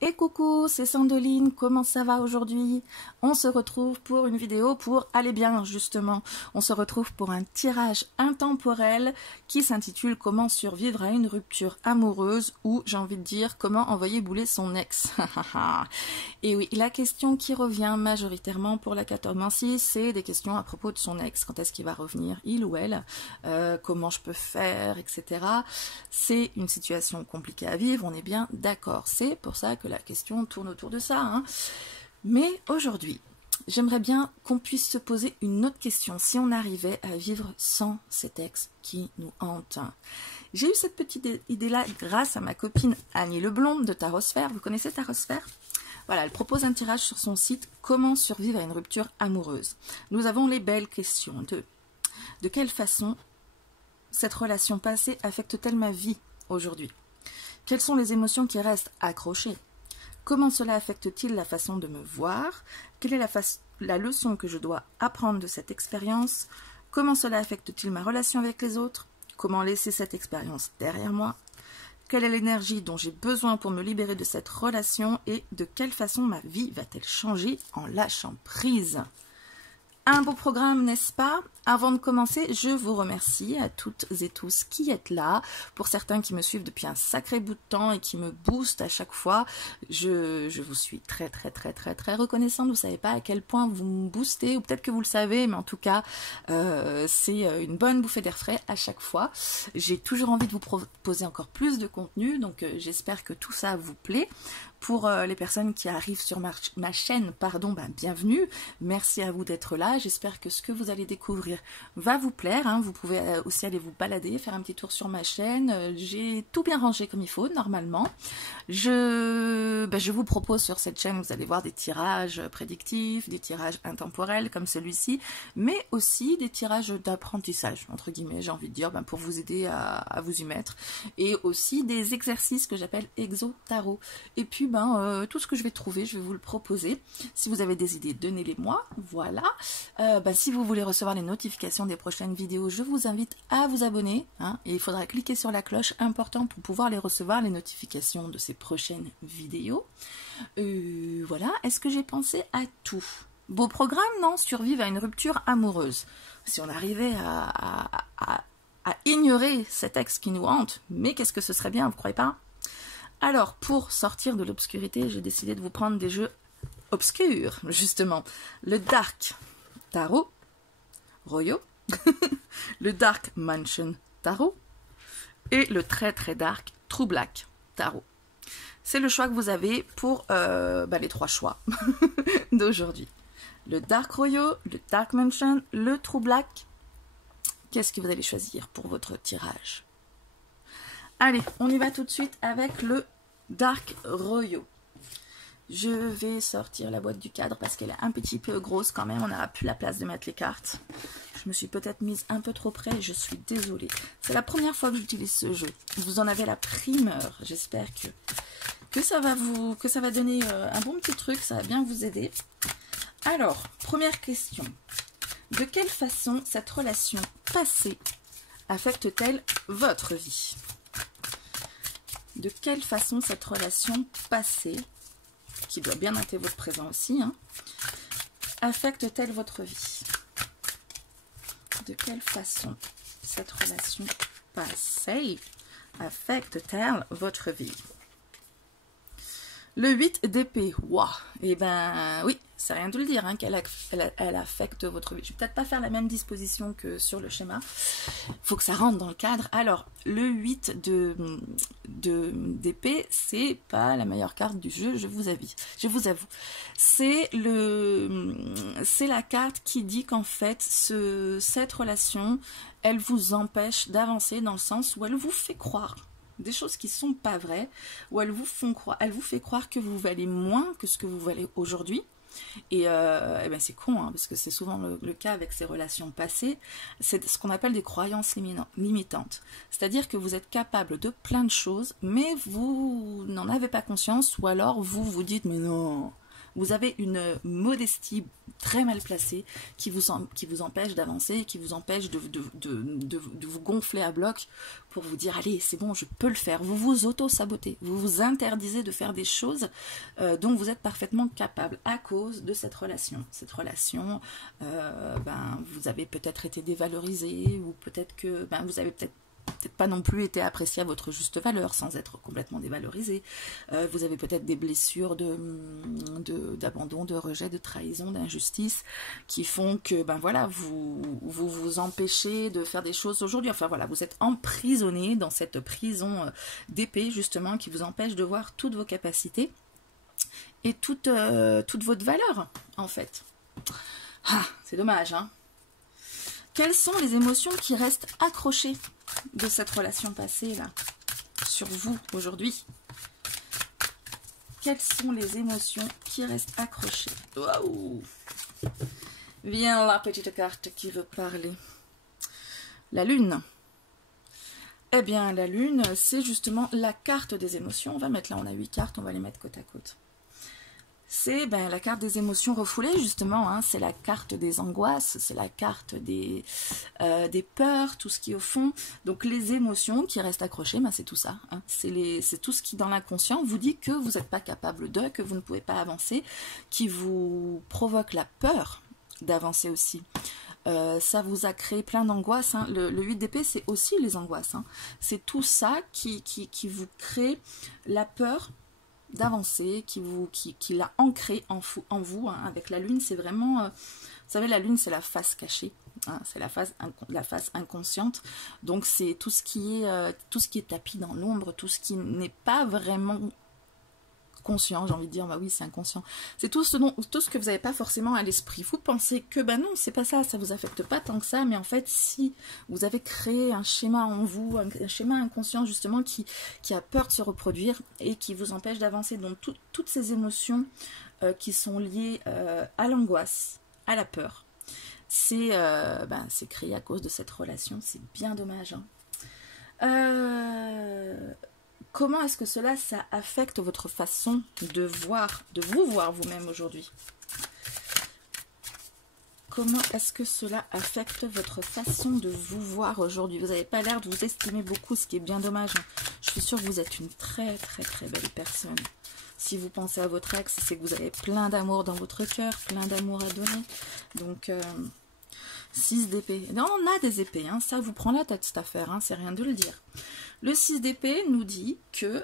Et coucou, c'est Sandoline, comment ça va aujourd'hui? On se retrouve pour une vidéo pour aller bien justement. On se retrouve pour un tirage intemporel qui s'intitule Comment survivre à une rupture amoureuse ou j'ai envie de dire comment envoyer bouler son ex. Et oui, la question qui revient majoritairement pour la cartomancie, c'est des questions à propos de son ex. Quand est-ce qu'il va revenir, il ou elle? Comment je peux faire, etc. C'est une situation compliquée à vivre, on est bien d'accord. C'est pour ça que la question tourne autour de ça. Hein. Mais aujourd'hui, j'aimerais bien qu'on puisse se poser une autre question. Si on arrivait à vivre sans cet ex qui nous hante. J'ai eu cette petite idée-là grâce à ma copine Annie Leblond de Tarosphère. Vous connaissez Tarosphère? Voilà, elle propose un tirage sur son site « Comment survivre à une rupture amoureuse ». Nous avons les belles questions de quelle façon cette relation passée affecte-t-elle ma vie aujourd'hui? Quelles sont les émotions qui restent accrochées? Comment cela affecte-t-il la façon de me voir? Quelle est la leçon que je dois apprendre de cette expérience? Comment cela affecte-t-il ma relation avec les autres? Comment laisser cette expérience derrière moi? Quelle est l'énergie dont j'ai besoin pour me libérer de cette relation? Et de quelle façon ma vie va-t-elle changer en lâchant prise? Un beau programme, n'est-ce pas? Avant de commencer, je vous remercie à toutes et tous qui êtes là. Pour certains qui me suivent depuis un sacré bout de temps et qui me boostent à chaque fois, je vous suis très reconnaissante. Vous ne savez pas à quel point vous me boostez, ou peut-être que vous le savez, mais en tout cas, c'est une bonne bouffée d'air frais à chaque fois. J'ai toujours envie de vous proposer encore plus de contenu, donc j'espère que tout ça vous plaît. Pour les personnes qui arrivent sur ma chaîne, bienvenue. Merci à vous d'être là. J'espère que ce que vous allez découvrir va vous plaire. Hein. Vous pouvez aussi aller vous balader, faire un petit tour sur ma chaîne. J'ai tout bien rangé comme il faut, normalement. Je vous propose sur cette chaîne, vous allez voir des tirages prédictifs, des tirages intemporels comme celui-ci, mais aussi des tirages d'apprentissage, entre guillemets, j'ai envie de dire, pour vous aider à vous y mettre. Et aussi des exercices que j'appelle exo-tarot. Et puis, tout ce que je vais trouver, je vais vous le proposer. Si vous avez des idées, donnez-les-moi. Voilà. Si vous voulez recevoir les notifications des prochaines vidéos, je vous invite à vous abonner. Hein, et il faudra cliquer sur la cloche, important pour pouvoir les recevoir, les notifications de ces prochaines vidéos. Voilà. Est-ce que j'ai pensé à tout? Beau programme, non? Survivre à une rupture amoureuse. Si on arrivait à ignorer cet ex qui nous hante, mais qu'est-ce que ce serait bien, vous croyez pas? Alors, pour sortir de l'obscurité, j'ai décidé de vous prendre des jeux obscurs, justement. Le Dark Tarot, Royo, le Dark Mansion Tarot et le très dark True Black Tarot. C'est le choix que vous avez pour les trois choix d'aujourd'hui. Le Dark Royo, le Dark Mansion, le True Black. Qu'est-ce que vous allez choisir pour votre tirage? Allez, on y va tout de suite avec le Dark Royo. Je vais sortir la boîte du cadre parce qu'elle est un petit peu grosse quand même. On n'aura plus la place de mettre les cartes. Je me suis peut-être mise un peu trop près et je suis désolée. C'est la première fois que j'utilise ce jeu. Vous en avez la primeur. J'espère que ça va donner un bon petit truc. Ça va bien vous aider. Alors, première question. De quelle façon cette relation passée affecte-t-elle votre vie? De quelle façon cette relation passée, qui doit bien être votre présent aussi, hein, affecte-t-elle votre vie? De quelle façon cette relation passée affecte-t-elle votre vie? Le 8 d'épée, waouh, eh ben oui, c'est rien de le dire, hein, elle affecte votre vie. Je vais peut-être pas faire la même disposition que sur le schéma, il faut que ça rentre dans le cadre. Alors, le 8 d'épée, c'est pas la meilleure carte du jeu, je vous avoue. C'est la carte qui dit qu'en fait, cette relation, elle vous empêche d'avancer dans le sens où elle vous fait croire des choses qui sont pas vraies, où elle vous fait croire que vous valez moins que ce que vous valez aujourd'hui. Et c'est con, hein, parce que c'est souvent le cas avec ces relations passées. C'est ce qu'on appelle des croyances limitantes. C'est-à-dire que vous êtes capable de plein de choses, mais vous n'en avez pas conscience, ou alors vous vous dites, mais non, Vous avez une modestie très mal placée qui vous empêche d'avancer, qui vous empêche de vous gonfler à bloc pour vous dire allez c'est bon je peux le faire. Vous vous auto-sabotez, vous vous interdisez de faire des choses dont vous êtes parfaitement capable à cause de cette relation. Cette relation, vous avez peut-être été dévalorisé ou peut-être que vous avez peut-être pas non plus été apprécié à votre juste valeur sans être complètement dévalorisé. Vous avez peut-être des blessures d'abandon, de rejet, de trahison, d'injustice qui font que vous empêchez de faire des choses aujourd'hui. Enfin voilà, vous êtes emprisonné dans cette prison d'épée justement qui vous empêche de voir toutes vos capacités et toute votre valeur en fait. Ah, c'est dommage hein. Quelles sont les émotions qui restent accrochées de cette relation passée là sur vous aujourd'hui? Quelles sont les émotions qui restent accrochées? Waouh! Viens la petite carte qui veut parler. La lune. Eh bien la lune c'est justement la carte des émotions. On va mettre là, on a 8 cartes, on va les mettre côte à côte. C'est la carte des émotions refoulées justement, hein, c'est la carte des angoisses, c'est la carte des peurs, tout ce qui est au fond. Donc les émotions qui restent accrochées, c'est tout ça, hein, c'est tout ce qui dans l'inconscient vous dit que vous n'êtes pas capable de, que vous ne pouvez pas avancer, qui vous provoque la peur d'avancer aussi. Ça vous a créé plein d'angoisses, hein. Le 8 d'épée c'est aussi les angoisses, hein. C'est tout ça qui vous crée la peur d'avancer, qui l'a ancré en vous, hein. Avec la lune, c'est vraiment, vous savez, la lune, c'est la face cachée, hein, c'est la face inconsciente, donc c'est tout ce qui est tapis dans l'ombre, tout ce qui n'est pas vraiment conscient, j'ai envie de dire, oui, c'est inconscient. C'est tout ce que vous n'avez pas forcément à l'esprit. Vous pensez que, non, c'est pas ça, ça vous affecte pas tant que ça, mais en fait, si vous avez créé un schéma en vous, un schéma inconscient, justement, qui a peur de se reproduire et qui vous empêche d'avancer, donc toutes ces émotions qui sont liées à l'angoisse, à la peur, c'est créé à cause de cette relation, c'est bien dommage, hein. Comment est-ce que ça affecte votre façon de vous voir vous-même aujourd'hui? Comment est-ce que cela affecte votre façon de vous voir aujourd'hui? Vous n'avez pas l'air de vous estimer beaucoup, ce qui est bien dommage. Je suis sûre que vous êtes une très très très belle personne. Si vous pensez à votre ex, c'est que vous avez plein d'amour dans votre cœur, plein d'amour à donner. Donc 6 d'épée. Non, on a des épées, hein, ça vous prend la tête cette affaire, hein, c'est rien de le dire. Le 6 d'épée nous dit que,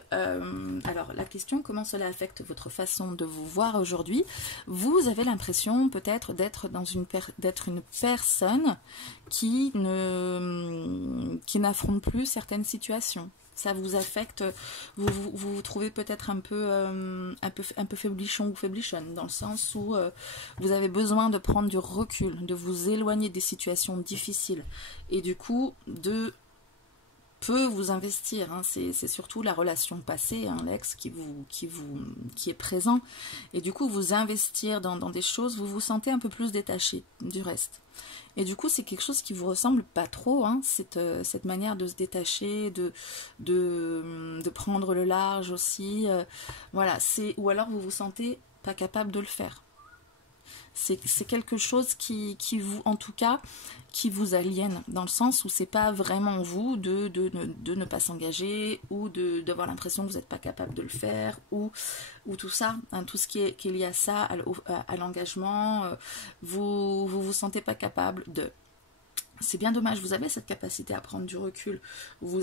alors la question, comment cela affecte votre façon de vous voir aujourd'hui? Vous avez l'impression peut-être d'être une personne qui n'affronte plus certaines situations. Ça vous affecte, vous vous trouvez peut-être un peu faiblichon ou faiblichonne, dans le sens où vous avez besoin de prendre du recul, de vous éloigner des situations difficiles, et du coup peut vous investir, hein. C'est surtout la relation passée, hein, l'ex qui est présent, et du coup vous investir dans des choses, vous vous sentez un peu plus détaché du reste. Et du coup, c'est quelque chose qui vous ressemble pas trop, hein, cette manière de se détacher, de prendre le large aussi. Voilà, ou alors vous vous sentez pas capable de le faire. C'est quelque chose qui vous, en tout cas, qui vous aliène, dans le sens où c'est pas vraiment vous de ne pas s'engager, ou d'avoir l'impression que vous n'êtes pas capable de le faire, ou tout ça, hein, tout ce qui est lié à ça, à l'engagement, vous sentez pas capable de. C'est bien dommage, vous avez cette capacité à prendre du recul. Vous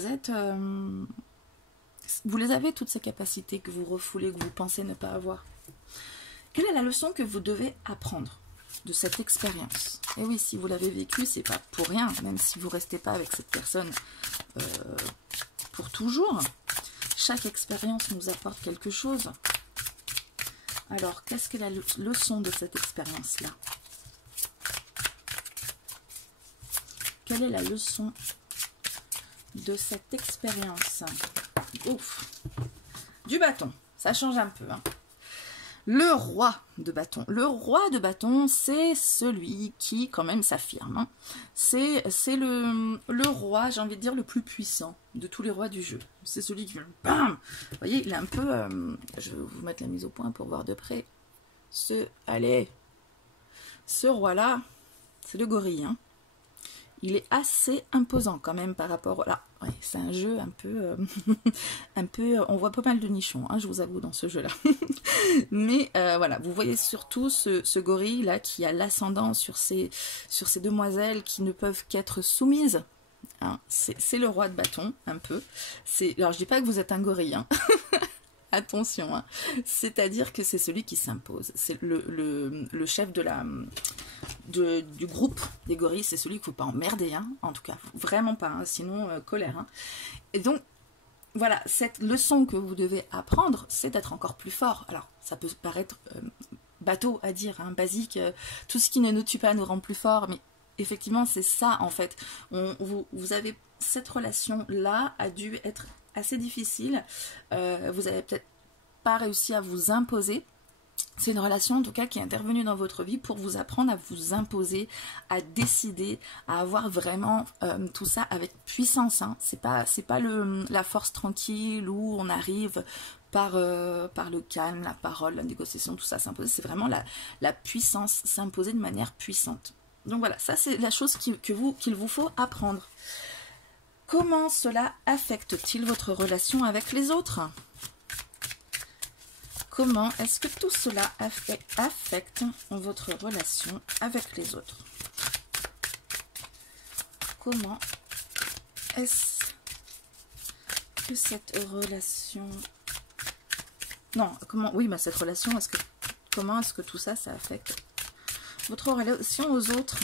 les avez, toutes ces capacités que vous refoulez, que vous pensez ne pas avoir. Quelle est la leçon que vous devez apprendre de cette expérience? Et oui, si vous l'avez vécu, c'est pas pour rien, même si vous restez pas avec cette personne pour toujours. Chaque expérience nous apporte quelque chose. Alors, qu'est-ce que la leçon de cette expérience-là? Quelle est la leçon de cette expérience? Ouf! Du bâton, ça change un peu, hein. Le roi de bâton. Le roi de bâton, c'est celui qui, quand même, s'affirme, hein. C'est le roi, j'ai envie de dire, le plus puissant de tous les rois du jeu. C'est celui qui fait bam. Vous voyez, il est un peu... je vais vous mettre la mise au point pour voir de près. Allez, ce roi-là, c'est le gorille, hein. Il est assez imposant quand même par rapport... Là, ouais, c'est un jeu un peu... on voit pas mal de nichons, hein, je vous avoue, dans ce jeu-là. Mais voilà, vous voyez surtout ce gorille-là qui a l'ascendant sur ces demoiselles qui ne peuvent qu'être soumises. Hein, c'est le roi de bâton, un peu. Alors, je dis pas que vous êtes un gorille, hein. Attention, hein. C'est-à-dire que c'est celui qui s'impose. C'est le chef du groupe des gorilles, c'est celui qu'il ne faut pas emmerder, hein, en tout cas, vraiment pas, hein, sinon colère. Hein. Et donc, voilà, cette leçon que vous devez apprendre, c'est d'être encore plus fort. Alors, ça peut paraître bateau à dire, hein, basique, tout ce qui ne nous tue pas nous rend plus fort, mais effectivement, c'est ça, en fait. Vous avez cette relation-là a dû être assez difficile. Vous avez peut-être pas réussi à vous imposer. C'est une relation en tout cas qui est intervenue dans votre vie pour vous apprendre à vous imposer, à décider, à avoir vraiment tout ça avec puissance. Hein. C'est pas la force tranquille où on arrive par le calme, la parole, la négociation, tout ça s'imposer. C'est vraiment la puissance, s'imposer de manière puissante. Donc voilà, ça c'est la chose qu'il vous faut apprendre. Comment cela affecte-t-il votre relation avec les autres? Comment est-ce que tout cela affecte votre relation avec les autres? Comment est-ce que cette relation... Non, comment... Oui, bah cette relation, comment est-ce que tout ça, ça affecte votre relation aux autres?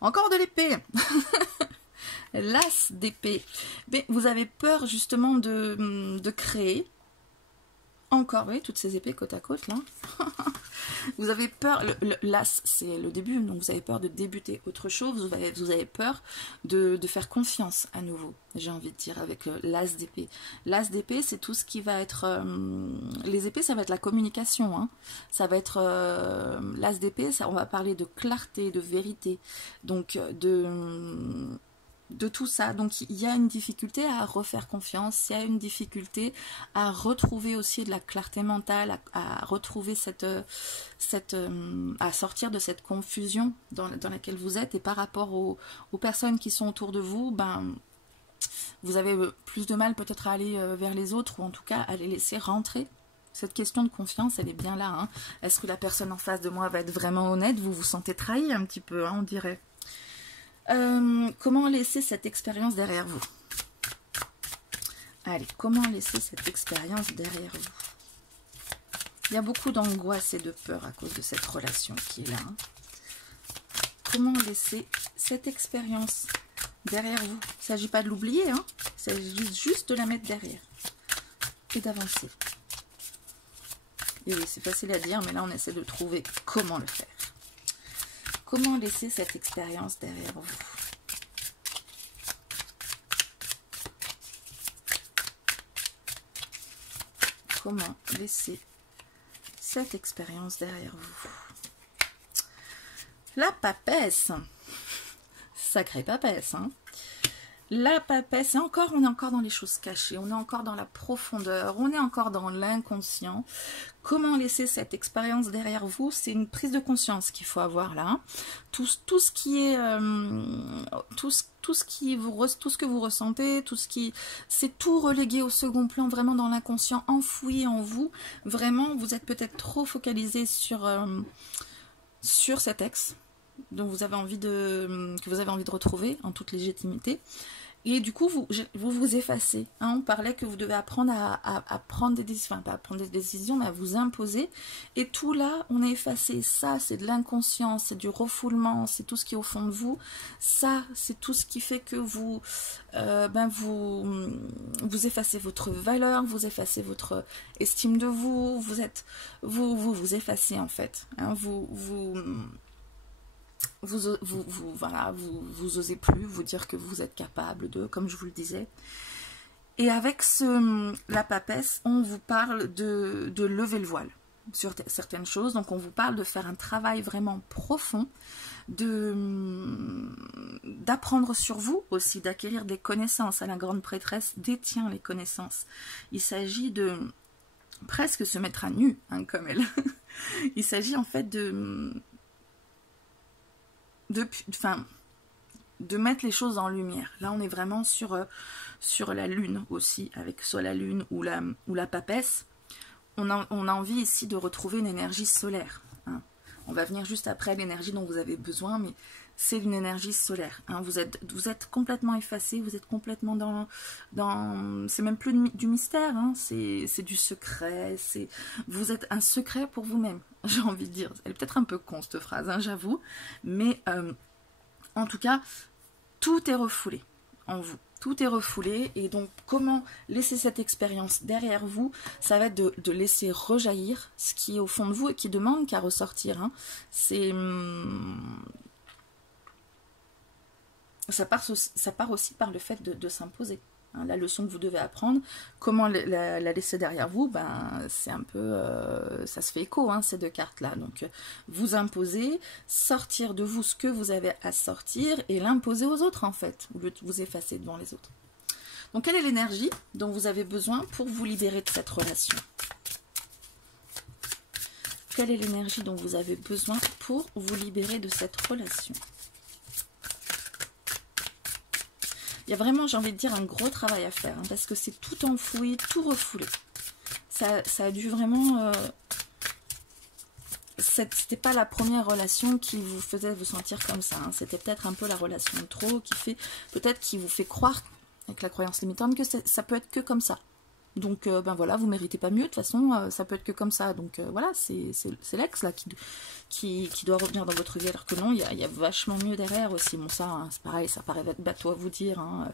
Encore de l'épée. L'as d'épée. Mais vous avez peur justement de créer. Encore, vous voyez, toutes ces épées côte à côte là. Vous avez peur, l'as c'est le début, donc vous avez peur de débuter autre chose, vous avez peur de faire confiance à nouveau, j'ai envie de dire, avec l'as d'épée. L'as d'épée, c'est tout ce qui va être... les épées, ça va être la communication, hein. Ça va être... l'as d'épée, on va parler de clarté, de vérité, donc de tout ça. Donc il y a une difficulté à refaire confiance, il y a une difficulté à retrouver aussi de la clarté mentale, à retrouver à sortir de cette confusion dans laquelle vous êtes, et par rapport aux personnes qui sont autour de vous, ben vous avez plus de mal peut-être à aller vers les autres, ou en tout cas à les laisser rentrer. Cette question de confiance, elle est bien là, hein. Est-ce que la personne en face de moi va être vraiment honnête? Vous vous sentez trahi un petit peu, hein, on dirait. Comment laisser cette expérience derrière vous? Allez, comment laisser cette expérience derrière vous? Il y a beaucoup d'angoisse et de peur à cause de cette relation qui est là. Hein. Comment laisser cette expérience derrière vous? Il ne s'agit pas de l'oublier, hein. Il s'agit juste de la mettre derrière et d'avancer. Et oui, c'est facile à dire, mais là on essaie de trouver comment le faire. Comment laisser cette expérience derrière vous? Comment laisser cette expérience derrière vous? La papesse. Sacrée papesse, hein. La papesse, on est encore dans les choses cachées, on est encore dans la profondeur, on est encore dans l'inconscient. Comment laisser cette expérience derrière vous? C'est une prise de conscience qu'il faut avoir là. Tout ce qui est, tout ce que vous ressentez, c'est tout relégué au second plan, vraiment dans l'inconscient, enfoui en vous. Vraiment, vous êtes peut-être trop focalisé sur cet ex dont que vous avez envie de retrouver en toute légitimité. Et du coup, vous effacez. Hein. On parlait que vous devez apprendre à prendre des décisions, enfin pas à prendre des décisions, mais à vous imposer. Et tout là, on est effacé. Ça, c'est de l'inconscient, c'est du refoulement, c'est tout ce qui est au fond de vous. Ça, c'est tout ce qui fait que vous effacez votre valeur, vous effacez votre estime de vous. Vous effacez en fait. Hein. Vous osez plus vous dire que vous êtes capable de, comme je vous le disais. Et avec la papesse, on vous parle de lever le voile sur certaines choses. Donc on vous parle de faire un travail vraiment profond, d'apprendre sur vous aussi, d'acquérir des connaissances. La grande prêtresse détient les connaissances. Il s'agit de presque se mettre à nu, hein, comme elle. Il s'agit en fait de mettre les choses en lumière. Là, on est vraiment sur la lune aussi, avec soit la lune ou la papesse. On a envie ici de retrouver une énergie solaire. Hein. On va venir juste après l'énergie dont vous avez besoin, mais c'est une énergie solaire. Hein. Vous êtes complètement effacé, vous êtes complètement dans c'est même plus du mystère, hein. C'est du secret. Vous êtes un secret pour vous-même, j'ai envie de dire. Elle est peut-être un peu con cette phrase, hein, j'avoue, mais en tout cas, tout est refoulé en vous. Tout est refoulé, et donc comment laisser cette expérience derrière vous, ça va être de laisser rejaillir ce qui est au fond de vous et qui demande qu'à ressortir. Hein. Ça part aussi par le fait de s'imposer. Hein, la leçon que vous devez apprendre, comment la laisser derrière vous, ben, c'est un peu... ça se fait écho, hein, ces deux cartes-là. Donc, vous imposez, sortir de vous ce que vous avez à sortir et l'imposer aux autres, en fait, au lieu de vous effacer devant les autres. Donc, quelle est l'énergie dont vous avez besoin pour vous libérer de cette relation? Quelle est l'énergie dont vous avez besoin pour vous libérer de cette relation? Il y a vraiment, j'ai envie de dire, un gros travail à faire, hein, parce que c'est tout enfoui, tout refoulé. Ça a dû vraiment... C'était pas la première relation qui vous faisait vous sentir comme ça. Hein. C'était peut-être un peu la relation de trop qui vous fait croire, avec la croyance limitante, que ça peut être que comme ça. Donc, ben voilà, vous méritez pas mieux, de toute façon, ça peut être que comme ça. Donc, voilà, c'est l'ex, là, qui doit revenir dans votre vie, alors que non, il y a vachement mieux derrière aussi. Bon, ça, hein, c'est pareil, ça paraît bateau à vous dire. Hein.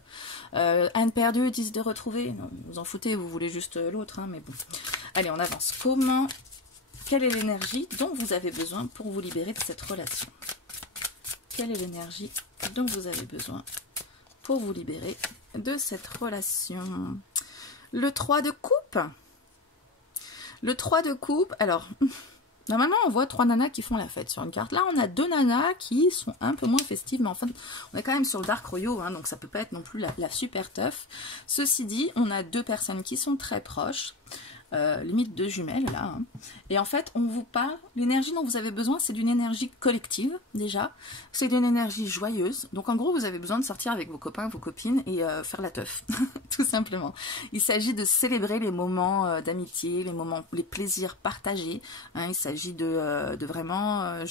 Un perdu, 10 de retrouver. Non, vous en foutez, vous voulez juste l'autre, hein, mais bon. Allez, on avance. Quelle est l'énergie dont vous avez besoin pour vous libérer de cette relation? Quelle est l'énergie dont vous avez besoin pour vous libérer de cette relation? Le 3 de coupe. Le 3 de coupe, alors, normalement on voit 3 nanas qui font la fête sur une carte. Là on a 2 nanas qui sont un peu moins festives, mais enfin on est quand même sur le Dark Royal, hein, donc ça peut pas être non plus la super tough. Ceci dit, on a 2 personnes qui sont très proches. Limite 2 jumelles là, hein. Et en fait on vous parle, l'énergie dont vous avez besoin, c'est d'une énergie collective déjà, c'est d'une énergie joyeuse. Donc en gros vous avez besoin de sortir avec vos copains, vos copines et faire la teuf tout simplement. Il s'agit de célébrer les moments d'amitié, les plaisirs partagés, hein. Il s'agit de vraiment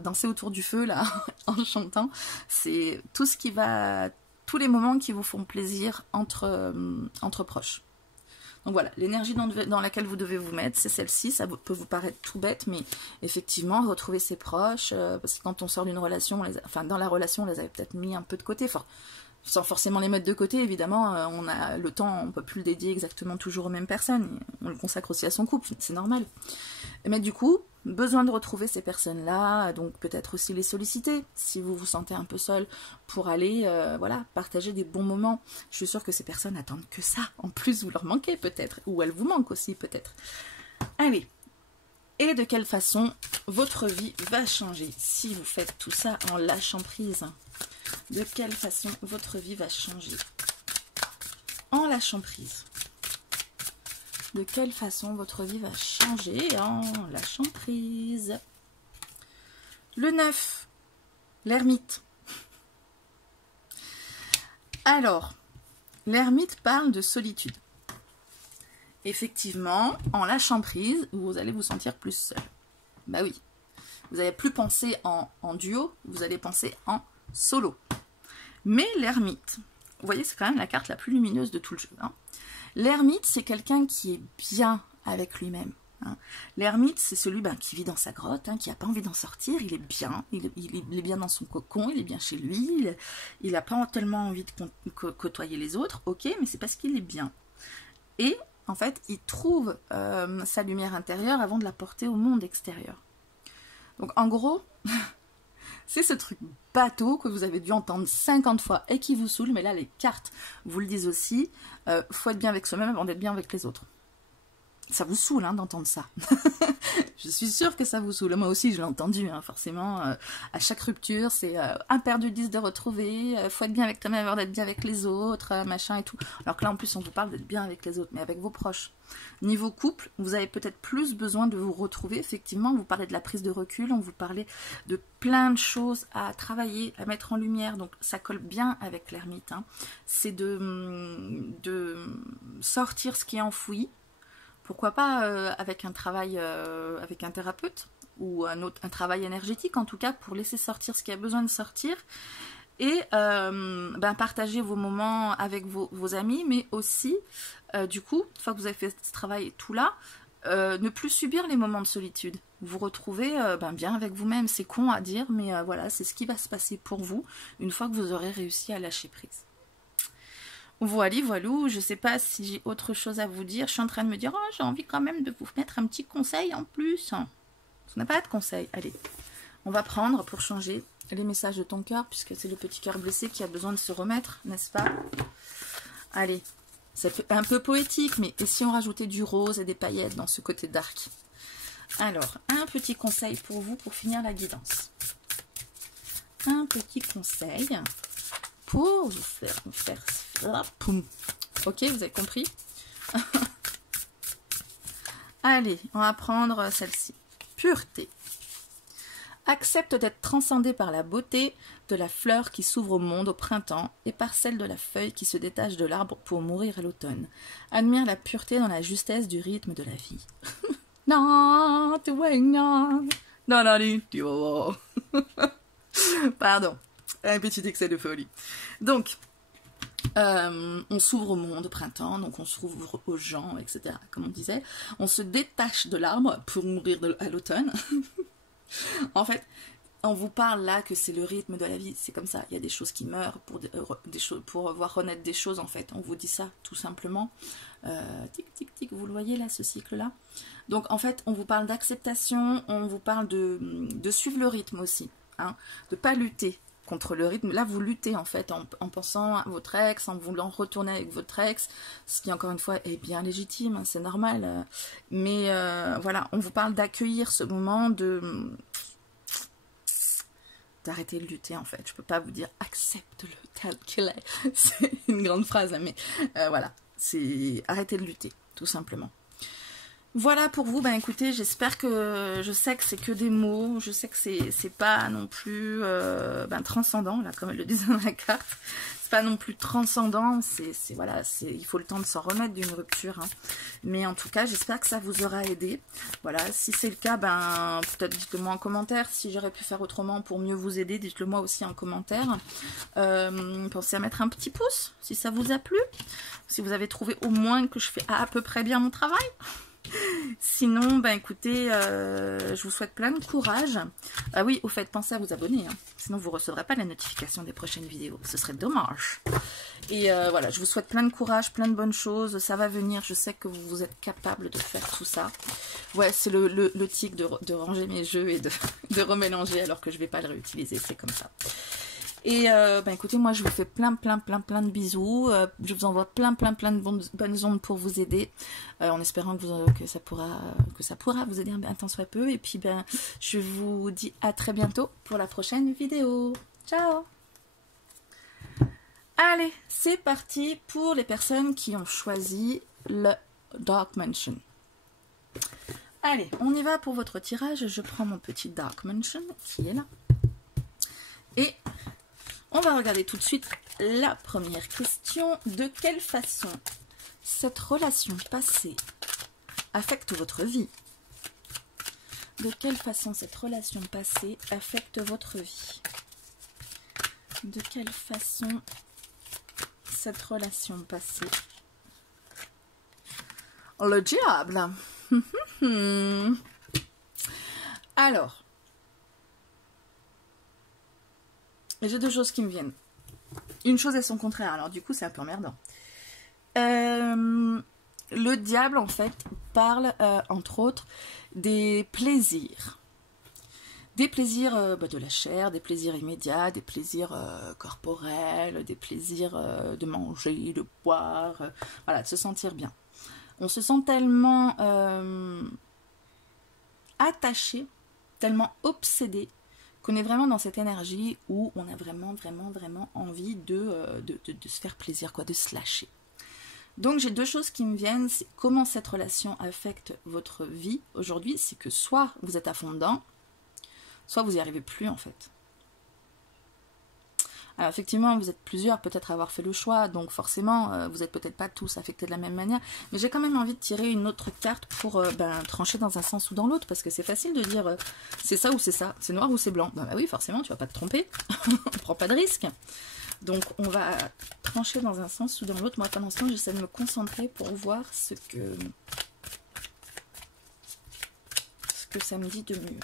danser autour du feu là en chantant. C'est tout ce qui va, tous les moments qui vous font plaisir entre proches. Donc voilà, l'énergie dans laquelle vous devez vous mettre, c'est celle-ci. Ça peut vous paraître tout bête, mais effectivement, retrouver ses proches, parce que quand on sort d'une relation, dans la relation, on les avait peut-être mis un peu de côté, sans forcément les mettre de côté, évidemment, on a le temps, on ne peut plus le dédier exactement toujours aux mêmes personnes, on le consacre aussi à son couple, c'est normal. Mais du coup, besoin de retrouver ces personnes-là, donc peut-être aussi les solliciter, si vous vous sentez un peu seul, pour aller, voilà, partager des bons moments. Je suis sûre que ces personnes attendent que ça, en plus vous leur manquez peut-être, ou elles vous manquent aussi peut-être. Allez, et de quelle façon votre vie va changer si vous faites tout ça en lâchant prise? De quelle façon votre vie va changer en lâchant prise? De quelle façon votre vie va changer en lâchant prise? Le 9, l'ermite. Alors, l'ermite parle de solitude. Effectivement, en lâchant prise, vous allez vous sentir plus seul. Bah oui, vous n'allez plus penser en duo, vous allez penser en solo. Mais l'ermite, vous voyez, c'est quand même la carte la plus lumineuse de tout le jeu. Hein. L'ermite, c'est quelqu'un qui est bien avec lui-même. Hein. L'ermite, c'est celui qui vit dans sa grotte, hein, qui n'a pas envie d'en sortir, il est bien, il est bien dans son cocon, il est bien chez lui, il n'a pas tellement envie de côtoyer les autres, ok, mais c'est parce qu'il est bien. Et en fait, il trouve sa lumière intérieure avant de la porter au monde extérieur. Donc en gros, c'est ce truc bateau que vous avez dû entendre 50 fois et qui vous saoule, mais là les cartes vous le disent aussi, faut être bien avec soi-même avant d'être bien avec les autres. Ça vous saoule hein, d'entendre ça. Je suis sûre que ça vous saoule. Moi aussi, je l'ai entendu, hein, forcément. À chaque rupture, c'est un perdu de retrouver, faut être bien avec toi-même, d'être bien avec les autres, machin et tout. Alors que là, en plus, on vous parle d'être bien avec les autres, mais avec vos proches. Niveau couple, vous avez peut-être plus besoin de vous retrouver. Effectivement, vous parlez de la prise de recul, on vous parlait de plein de choses à travailler, à mettre en lumière. Donc, ça colle bien avec l'ermite. Hein. C'est de sortir ce qui est enfoui. Pourquoi pas avec un travail avec un thérapeute ou un travail énergétique en tout cas pour laisser sortir ce qui a besoin de sortir et partager vos moments avec vos amis mais aussi du coup, une fois que vous avez fait ce travail tout là, ne plus subir les moments de solitude. Vous retrouvez bien avec vous-même, c'est con à dire mais voilà, c'est ce qui va se passer pour vous une fois que vous aurez réussi à lâcher prise. Voilà, voilou, je sais pas si j'ai autre chose à vous dire. Je suis en train de me dire, oh, j'ai envie quand même de vous mettre un petit conseil en plus. Ça n'a pas de conseil. Allez, on va prendre pour changer les messages de ton cœur, puisque c'est le petit cœur blessé qui a besoin de se remettre, n'est-ce pas? Allez, c'est un peu poétique, mais et si on rajoutait du rose et des paillettes dans ce côté dark? Alors, un petit conseil pour vous pour finir la guidance. Un petit conseil pour vous faire ok, vous avez compris? Allez, on va prendre celle-ci. Pureté. Accepte d'être transcendé par la beauté de la fleur qui s'ouvre au monde au printemps et par celle de la feuille qui se détache de l'arbre pour mourir à l'automne. Admire la pureté dans la justesse du rythme de la vie. Pardon, un petit excès de folie. Donc, on s'ouvre au monde au printemps, donc on s'ouvre aux gens, etc. Comme on disait, on se détache de l'arbre pour mourir à l'automne. En fait, on vous parle là que c'est le rythme de la vie, c'est comme ça. Il y a des choses qui meurent pour voir renaître des choses. En fait, on vous dit ça tout simplement. Tic tic tic, vous le voyez là, ce cycle-là. Donc en fait, on vous parle d'acceptation, on vous parle de suivre le rythme aussi, hein, de pas lutter contre le rythme. Là, vous luttez en fait en pensant à votre ex, en voulant retourner avec votre ex, ce qui encore une fois est bien légitime, hein, c'est normal. Mais voilà, on vous parle d'accueillir ce moment, d'arrêter de lutter en fait. Je peux pas vous dire accepte-le tel qu'il est. C'est une grande phrase, hein, mais voilà, c'est arrêter de lutter, tout simplement. Voilà pour vous, ben écoutez, j'espère que, je sais que c'est que des mots, je sais que c'est pas non plus transcendant, là comme elle le disait dans la carte, c'est pas non plus transcendant, voilà, il faut le temps de s'en remettre d'une rupture, hein. Mais en tout cas, j'espère que ça vous aura aidé. Voilà, si c'est le cas, ben peut-être dites-le moi en commentaire, si j'aurais pu faire autrement pour mieux vous aider, dites-le moi aussi en commentaire. Pensez à mettre un petit pouce si ça vous a plu, si vous avez trouvé au moins que je fais à peu près bien mon travail. Sinon, ben écoutez, je vous souhaite plein de courage. Ah oui, au fait, pensez à vous abonner, hein. Sinon vous ne recevrez pas la notification des prochaines vidéos. Ce serait dommage. Et voilà, je vous souhaite plein de courage, plein de bonnes choses. Ça va venir, je sais que vous êtes capable de faire tout ça. Ouais, c'est le tic de ranger mes jeux et de remélanger alors que je ne vais pas le réutiliser. C'est comme ça. Et ben écoutez, moi je vous fais plein de bisous. Je vous envoie plein de bonnes ondes pour vous aider, en espérant que ça pourra vous aider un tant soit peu. Et puis ben je vous dis à très bientôt pour la prochaine vidéo. Ciao. Allez, c'est parti pour les personnes qui ont choisi le Dark Mansion. Allez, on y va pour votre tirage. Je prends mon petit Dark Mansion qui est là. Et on va regarder tout de suite la première question. De quelle façon cette relation passée affecte votre vie? De quelle façon cette relation passée affecte votre vie? De quelle façon cette relation passée... Le diable. Alors... j'ai deux choses qui me viennent. Une chose et son contraire, alors du coup c'est un peu emmerdant. Le diable en fait parle entre autres des plaisirs. Des plaisirs de la chair, des plaisirs immédiats, des plaisirs corporels, des plaisirs de manger, de boire, voilà, de se sentir bien. On se sent tellement attaché, tellement obsédé, qu'on est vraiment dans cette énergie où on a vraiment envie de se faire plaisir, quoi, de se lâcher. Donc j'ai deux choses qui me viennent, c'est comment cette relation affecte votre vie aujourd'hui, c'est que soit vous êtes à fond dedans, soit vous n'y arrivez plus en fait. Alors effectivement, vous êtes plusieurs peut-être à avoir fait le choix, donc forcément, vous n'êtes peut-être pas tous affectés de la même manière, mais j'ai quand même envie de tirer une autre carte pour trancher dans un sens ou dans l'autre, parce que c'est facile de dire c'est ça ou c'est ça, c'est noir ou c'est blanc. Bah oui, forcément, tu vas pas te tromper, on prend pas de risque. Donc on va trancher dans un sens ou dans l'autre. Moi, pendant ce temps, j'essaie de me concentrer pour voir ce que ça me dit de mieux.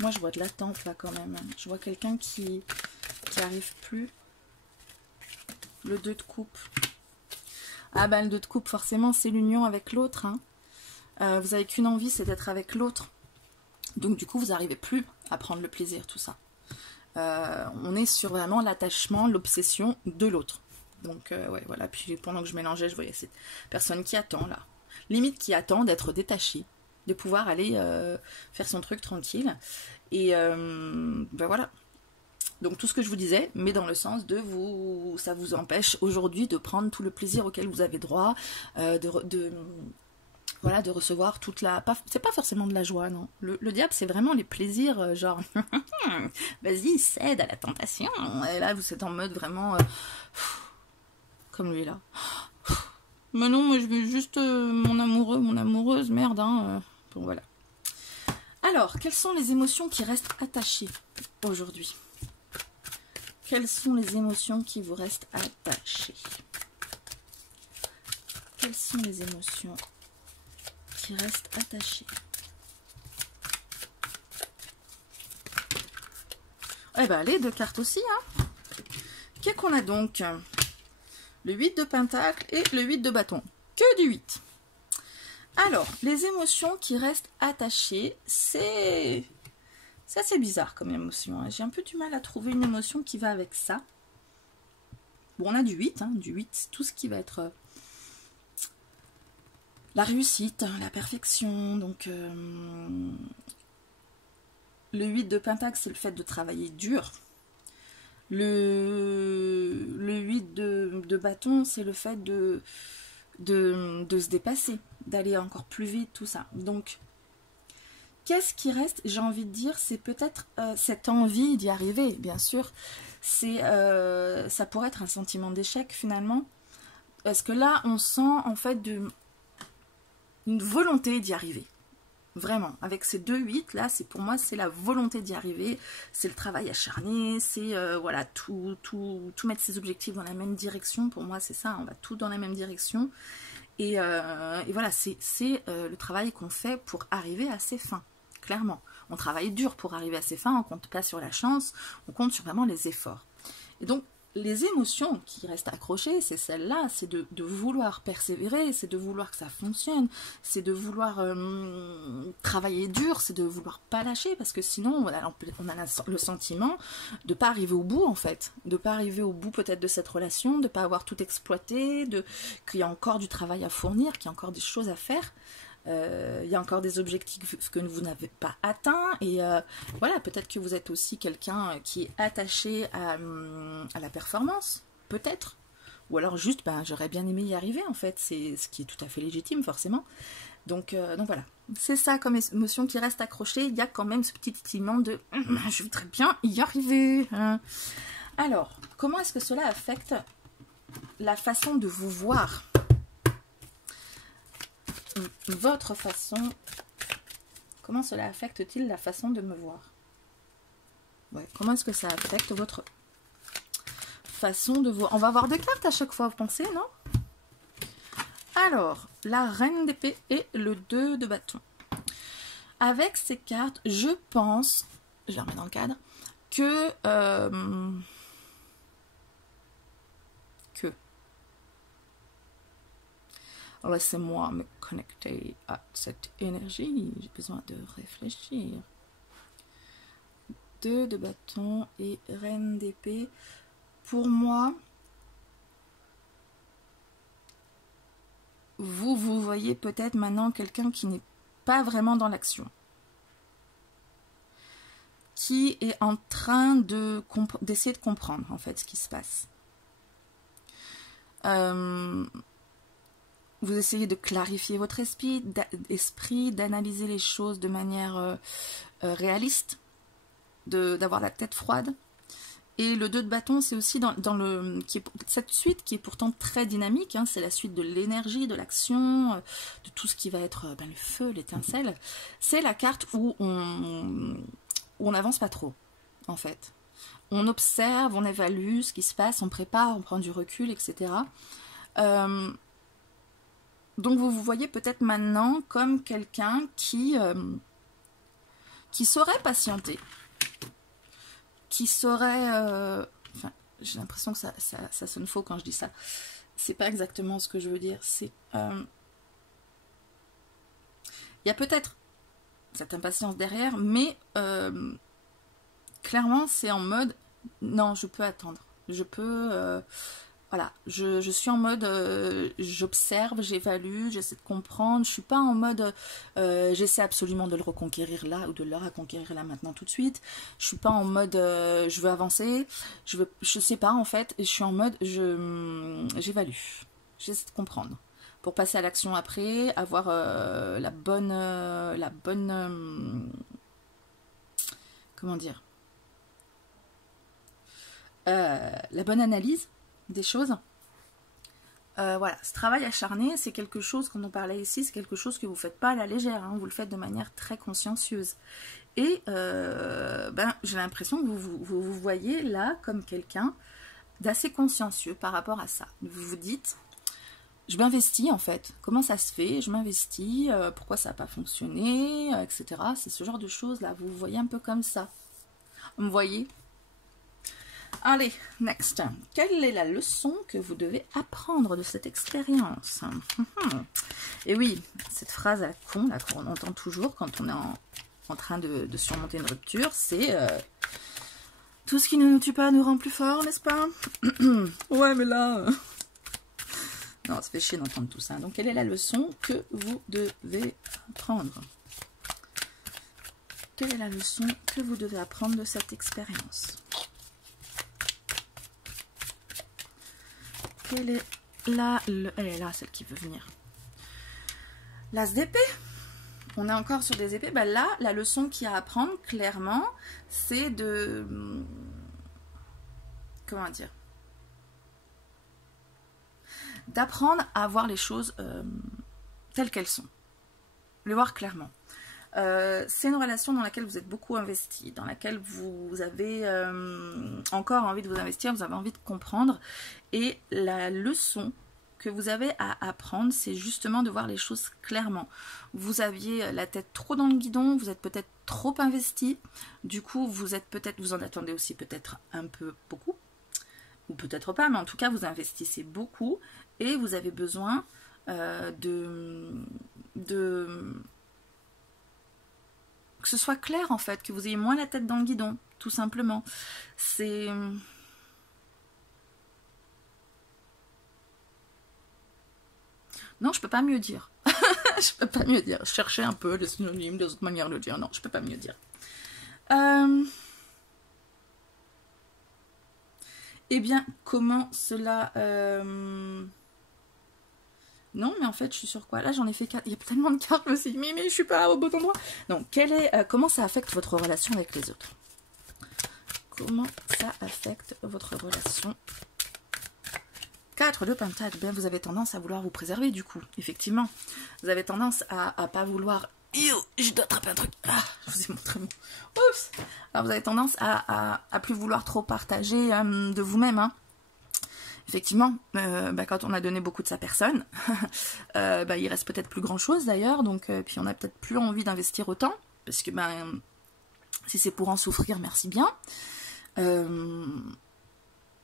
Moi, je vois de l'attente, là, quand même. Je vois quelqu'un qui arrive plus. Le 2 de coupe. Ah ben, le 2 de coupe, forcément, c'est l'union avec l'autre. Hein. Vous avez qu'une envie, c'est d'être avec l'autre. Donc, du coup, vous n'arrivez plus à prendre le plaisir, tout ça. On est sur vraiment l'attachement, l'obsession de l'autre. Donc, ouais, voilà. Puis, pendant que je mélangeais, je voyais cette personne qui attend, là. Limite qui attend d'être détachée, de pouvoir aller faire son truc tranquille. Et ben voilà. Donc tout ce que je vous disais, mais dans le sens de vous, ça vous empêche aujourd'hui de prendre tout le plaisir auquel vous avez droit, voilà, de recevoir toute la... C'est pas forcément de la joie, non. Le diable, c'est vraiment les plaisirs, genre, vas-y, cède à la tentation. Et là, vous êtes en mode vraiment... comme lui, là. Mais non, moi, je veux juste mon amoureux, mon amoureuse, merde, hein. Bon, voilà. Alors, quelles sont les émotions qui restent attachées aujourd'hui? Quelles sont les émotions qui vous restent attachées? Quelles sont les émotions qui restent attachées? Eh ben, les deux cartes aussi, hein. Qu'est-ce qu'on a donc? Le 8 de pentacle et le 8 de bâton. Que du 8. Alors, les émotions qui restent attachées, c'est assez bizarre comme émotion. Hein. J'ai un peu du mal à trouver une émotion qui va avec ça. Bon, on a du 8, hein, du 8, c'est tout ce qui va être la réussite, la perfection. Donc, le 8 de pentacle, c'est le fait de travailler dur. Le 8 de bâton, c'est le fait de se dépasser, d'aller encore plus vite, tout ça. Donc, qu'est-ce qui reste? J'ai envie de dire, c'est peut-être cette envie d'y arriver, bien sûr. Ça pourrait être un sentiment d'échec, finalement. Parce que là, on sent, en fait, une volonté d'y arriver. Vraiment, avec ces 2-8, là, pour moi, c'est la volonté d'y arriver. C'est le travail acharné, c'est, voilà, tout mettre ses objectifs dans la même direction. Pour moi, c'est ça, on va tout dans la même direction. Et voilà, c'est le travail qu'on fait pour arriver à ses fins, clairement. On travaille dur pour arriver à ses fins, on ne compte pas sur la chance, on compte sur vraiment les efforts. Et donc, les émotions qui restent accrochées, c'est celles-là, c'est de vouloir persévérer, c'est de vouloir que ça fonctionne, c'est de vouloir travailler dur, c'est de vouloir pas lâcher, parce que sinon, on a le sentiment de pas arriver au bout, en fait, de pas arriver au bout peut-être de cette relation, de pas avoir tout exploité, qu'il y a encore du travail à fournir, qu'il y a encore des choses à faire. Il y a encore des objectifs que vous n'avez pas atteints et voilà, peut-être que vous êtes aussi quelqu'un qui est attaché à la performance, peut-être, ou alors juste, j'aurais bien aimé y arriver en fait, c'est ce qui est tout à fait légitime forcément, donc voilà, c'est ça comme émotion qui reste accrochée. Il y a quand même ce petit titillement de je voudrais bien y arriver, hein. Alors, comment est-ce que cela affecte la façon de vous voir? Votre façon, comment cela affecte-t-il la façon de me voir? Ouais, comment est-ce que ça affecte votre façon de voir? On va avoir des cartes à chaque fois, vous pensez, non? Alors, la reine d'épée et le 2 de bâton. Avec ces cartes, je pense, je les remets dans le cadre, que laissez-moi me connecter à cette énergie. J'ai besoin de réfléchir. 2 de bâton et reine d'épée. Pour moi, vous voyez peut-être maintenant quelqu'un qui n'est pas vraiment dans l'action, qui est en train d'essayer de comprendre en fait ce qui se passe. Vous essayez de clarifier votre esprit, d'analyser les choses de manière réaliste, d'avoir la tête froide. Et le 2 de bâton, c'est aussi cette suite qui est pourtant très dynamique, hein, c'est la suite de l'énergie, de l'action, de tout ce qui va être le feu, l'étincelle. C'est la carte où on n'avance pas trop, en fait. On observe, on évalue ce qui se passe, on prépare, on prend du recul, etc. Donc vous voyez peut-être maintenant comme quelqu'un qui saurait patienter, qui saurait... enfin, j'ai l'impression que ça sonne faux quand je dis ça. C'est pas exactement ce que je veux dire. C'est... il y a peut-être cette impatience derrière, mais clairement c'est en mode non, je peux attendre, je peux voilà, je suis en mode j'observe, j'évalue, j'essaie de comprendre, je suis pas en mode j'essaie absolument de le reconquérir là ou de le reconquérir là maintenant tout de suite, je suis pas en mode je veux avancer, je sais pas en fait, je suis en mode j'évalue, j'essaie de comprendre pour passer à l'action après, avoir la bonne comment dire, la bonne analyse des choses. Voilà, ce travail acharné, c'est quelque chose, quand on parlait ici, c'est quelque chose que vous ne faites pas à la légère, hein, vous le faites de manière très consciencieuse. Et j'ai l'impression que vous voyez là comme quelqu'un d'assez consciencieux par rapport à ça. Vous vous dites, je m'investis en fait, comment ça se fait, je m'investis, pourquoi ça n'a pas fonctionné, etc. C'est ce genre de choses là, vous voyez un peu comme ça. Vous me voyez? Allez, next. Quelle est la leçon que vous devez apprendre de cette expérience? Et oui, cette phrase à la con, là, qu'on entend toujours quand on est en train de surmonter une rupture, c'est tout ce qui ne nous tue pas nous rend plus forts, n'est-ce pas? Ouais, mais là... Non, ça fait chier d'entendre tout ça. Donc, quelle est la leçon que vous devez apprendre? Quelle est la leçon que vous devez apprendre de cette expérience? Quelle est elle est là, celle qui veut venir. L'as d'épée. On est encore sur des épées. Ben là, la leçon qu'il y a à apprendre, clairement, c'est de... Comment dire? D'apprendre à voir les choses telles qu'elles sont. Les voir clairement. C'est une relation dans laquelle vous êtes beaucoup investi, dans laquelle vous avez encore envie de vous investir, vous avez envie de comprendre. Et la leçon que vous avez à apprendre, c'est justement de voir les choses clairement. Vous aviez la tête trop dans le guidon, vous êtes peut-être trop investi. Du coup, vous en attendez aussi peut-être un peu beaucoup, ou peut-être pas, mais en tout cas, vous investissez beaucoup et vous avez besoin que ce soit clair en fait, que vous ayez moins la tête dans le guidon, tout simplement. C'est... Non, je peux pas mieux dire. Je peux pas mieux dire. Je cherchais un peu les synonymes, des autres manières de le dire. Non, je peux pas mieux dire. Eh bien, comment cela... Non, mais en fait, je suis sur quoi? Là, j'en ai fait 4. Il y a tellement de cartes, je me suis dit, mais je suis pas au bon endroit. Donc, comment ça affecte votre relation avec les autres? Comment ça affecte votre relation? 4 de pentacle. Ben, vous avez tendance à vouloir vous préserver, du coup. Effectivement. Vous avez tendance à pas vouloir... Je dois attraper un truc. Ah, je vous ai montré mon... Oups. Alors, vous avez tendance à plus vouloir trop partager de vous-même, hein. Effectivement, quand on a donné beaucoup de sa personne, il reste peut-être plus grand chose d'ailleurs, donc puis on a peut-être plus envie d'investir autant, parce que si c'est pour en souffrir, merci bien.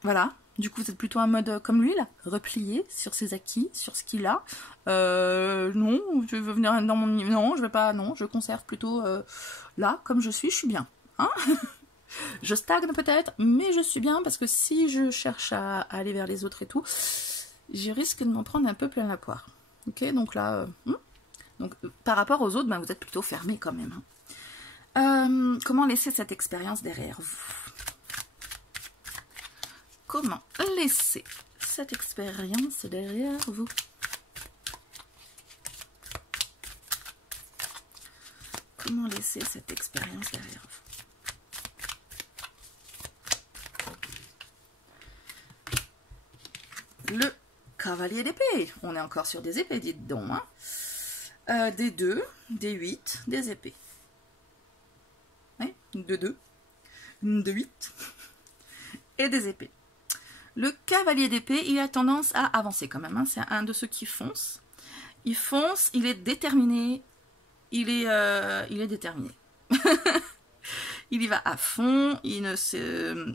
Voilà, du coup vous êtes plutôt en mode comme lui là, replié sur ses acquis, sur ce qu'il a. Non, je veux venir dans mon... Non, je vais pas, non, je conserve plutôt là, comme je suis bien. Hein? Je stagne peut-être, mais je suis bien parce que si je cherche à aller vers les autres et tout, je risque de m'en prendre un peu plein la poire. Ok, donc là, donc, par rapport aux autres, ben, vous êtes plutôt fermé quand même. Hein. Comment laisser cette expérience derrière vous? Comment laisser cette expérience derrière vous? Comment laisser cette expérience derrière vous? Le cavalier d'épée. On est encore sur des épées, dites donc. Hein. Des 2, des 8, des épées. Oui, de 2, de 8 et des épées. Le cavalier d'épée, il a tendance à avancer quand même. Hein. C'est un de ceux qui fonce. Il fonce, il est déterminé. Il est déterminé. Il y va à fond, il ne se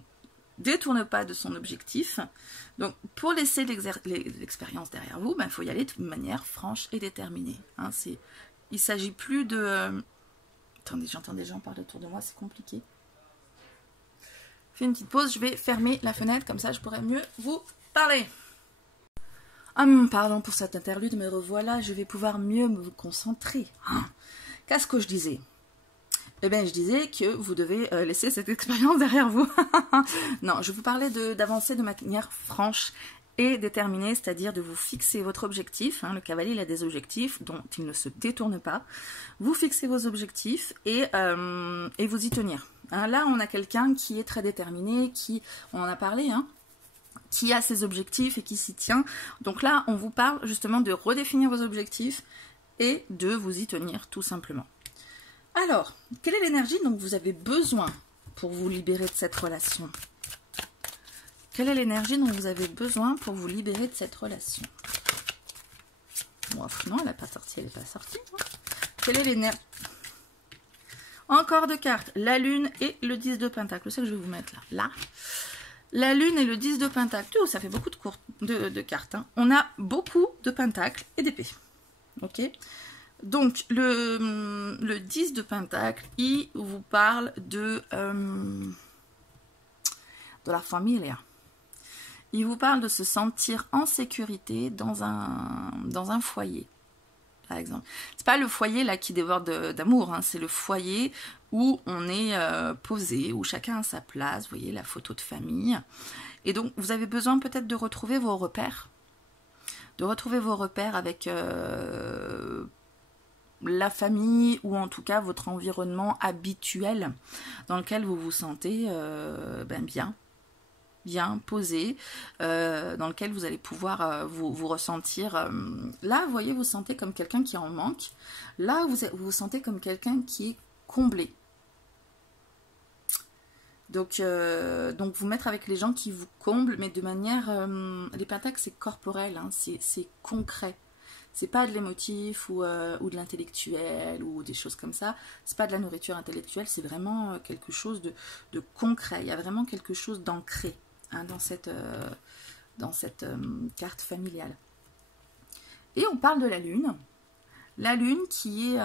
détourne pas de son objectif. Donc, pour laisser l'expérience derrière vous, ben, il faut y aller de manière franche et déterminée. Hein, il ne s'agit plus de... Attendez, j'entends des gens parler autour de moi, c'est compliqué. Je fais une petite pause, je vais fermer la fenêtre, comme ça je pourrai mieux vous parler. Pardon pour cette interlude, mais revoilà, je vais pouvoir mieux me concentrer. Qu'est-ce que je disais? Eh bien, je disais que vous devez laisser cette expérience derrière vous. Non, je vous parlais d'avancer de manière franche et déterminée, c'est-à-dire de vous fixer votre objectif. Hein, le cavalier, il a des objectifs dont il ne se détourne pas. Vous fixez vos objectifs et vous y tenir. Hein, là, on a quelqu'un qui est très déterminé, on en a parlé, hein, qui a ses objectifs et qui s'y tient. Donc là, on vous parle justement de redéfinir vos objectifs et de vous y tenir tout simplement. Alors, quelle est l'énergie dont vous avez besoin pour vous libérer de cette relation? Quelle est l'énergie dont vous avez besoin pour vous libérer de cette relation? Bon, non, elle n'est pas sortie, elle n'est pas sortie. Hein. Quelle est l'énergie? Encore deux cartes, la lune et le 10 de pentacle. C'est que je vais vous mettre là. Là. La lune et le 10 de pentacle. Oh, ça fait beaucoup de cartes. Hein. On a beaucoup de pentacles et d'épées. Ok. Donc, le 10 de pentacle, il vous parle de la famille. Il vous parle de se sentir en sécurité dans un foyer, par exemple. C'est pas le foyer là qui déborde d'amour, hein, c'est le foyer où on est posé, où chacun a sa place, vous voyez, la photo de famille. Et donc, vous avez besoin peut-être de retrouver vos repères. Avec la famille ou en tout cas votre environnement habituel dans lequel vous vous sentez bien posé, dans lequel vous allez pouvoir vous ressentir. Là, vous voyez, vous sentez comme quelqu'un qui en manque. Là, vous vous sentez comme quelqu'un qui est comblé. Donc vous mettre avec les gens qui vous comblent, mais de manière... les pentacles, c'est corporel, hein, c'est concret. C'est pas de l'émotif ou de l'intellectuel ou des choses comme ça. C'est pas de la nourriture intellectuelle, c'est vraiment quelque chose de concret. Il y a vraiment quelque chose d'ancré, hein, dans cette carte familiale. Et on parle de la lune. La lune qui est...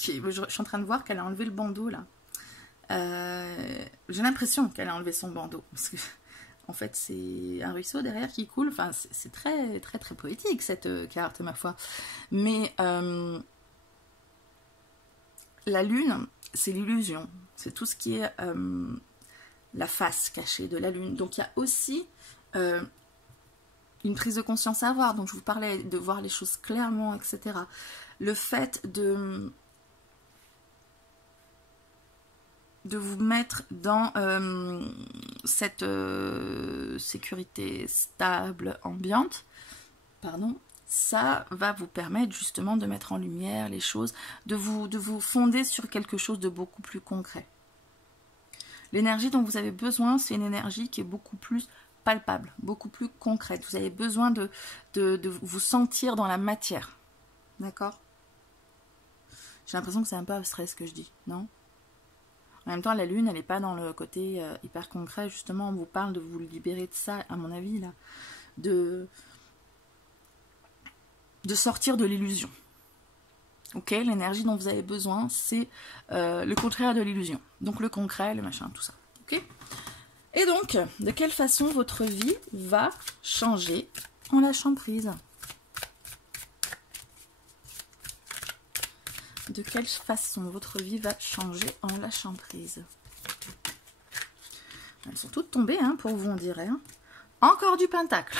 je suis en train de voir qu'elle a enlevé le bandeau là. J'ai l'impression qu'elle a enlevé son bandeau. Parce que... En fait, c'est un ruisseau derrière qui coule. Enfin, c'est très, très, très poétique, cette carte, ma foi. Mais la lune, c'est l'illusion. C'est tout ce qui est la face cachée de la lune. Donc, il y a aussi une prise de conscience à avoir. Donc, je vous parlais de voir les choses clairement, etc. Le fait de vous mettre dans cette sécurité stable, ambiante, pardon, ça va vous permettre justement de mettre en lumière les choses, de vous fonder sur quelque chose de beaucoup plus concret. L'énergie dont vous avez besoin, c'est une énergie qui est beaucoup plus palpable, beaucoup plus concrète. Vous avez besoin de vous sentir dans la matière. D'accord? J'ai l'impression que c'est un peu abstrait ce que je dis, non? En même temps, la lune, elle n'est pas dans le côté hyper concret. Justement, on vous parle de vous libérer de ça, à mon avis, là. De sortir de l'illusion. Ok? L'énergie dont vous avez besoin, c'est le contraire de l'illusion. Donc, le concret, le machin, tout ça. Ok? Et donc, de quelle façon votre vie va changer en lâchant prise? De quelle façon votre vie va changer en lâchant prise? Elles sont toutes tombées, hein, pour vous, on dirait. Hein. Encore du pentacle.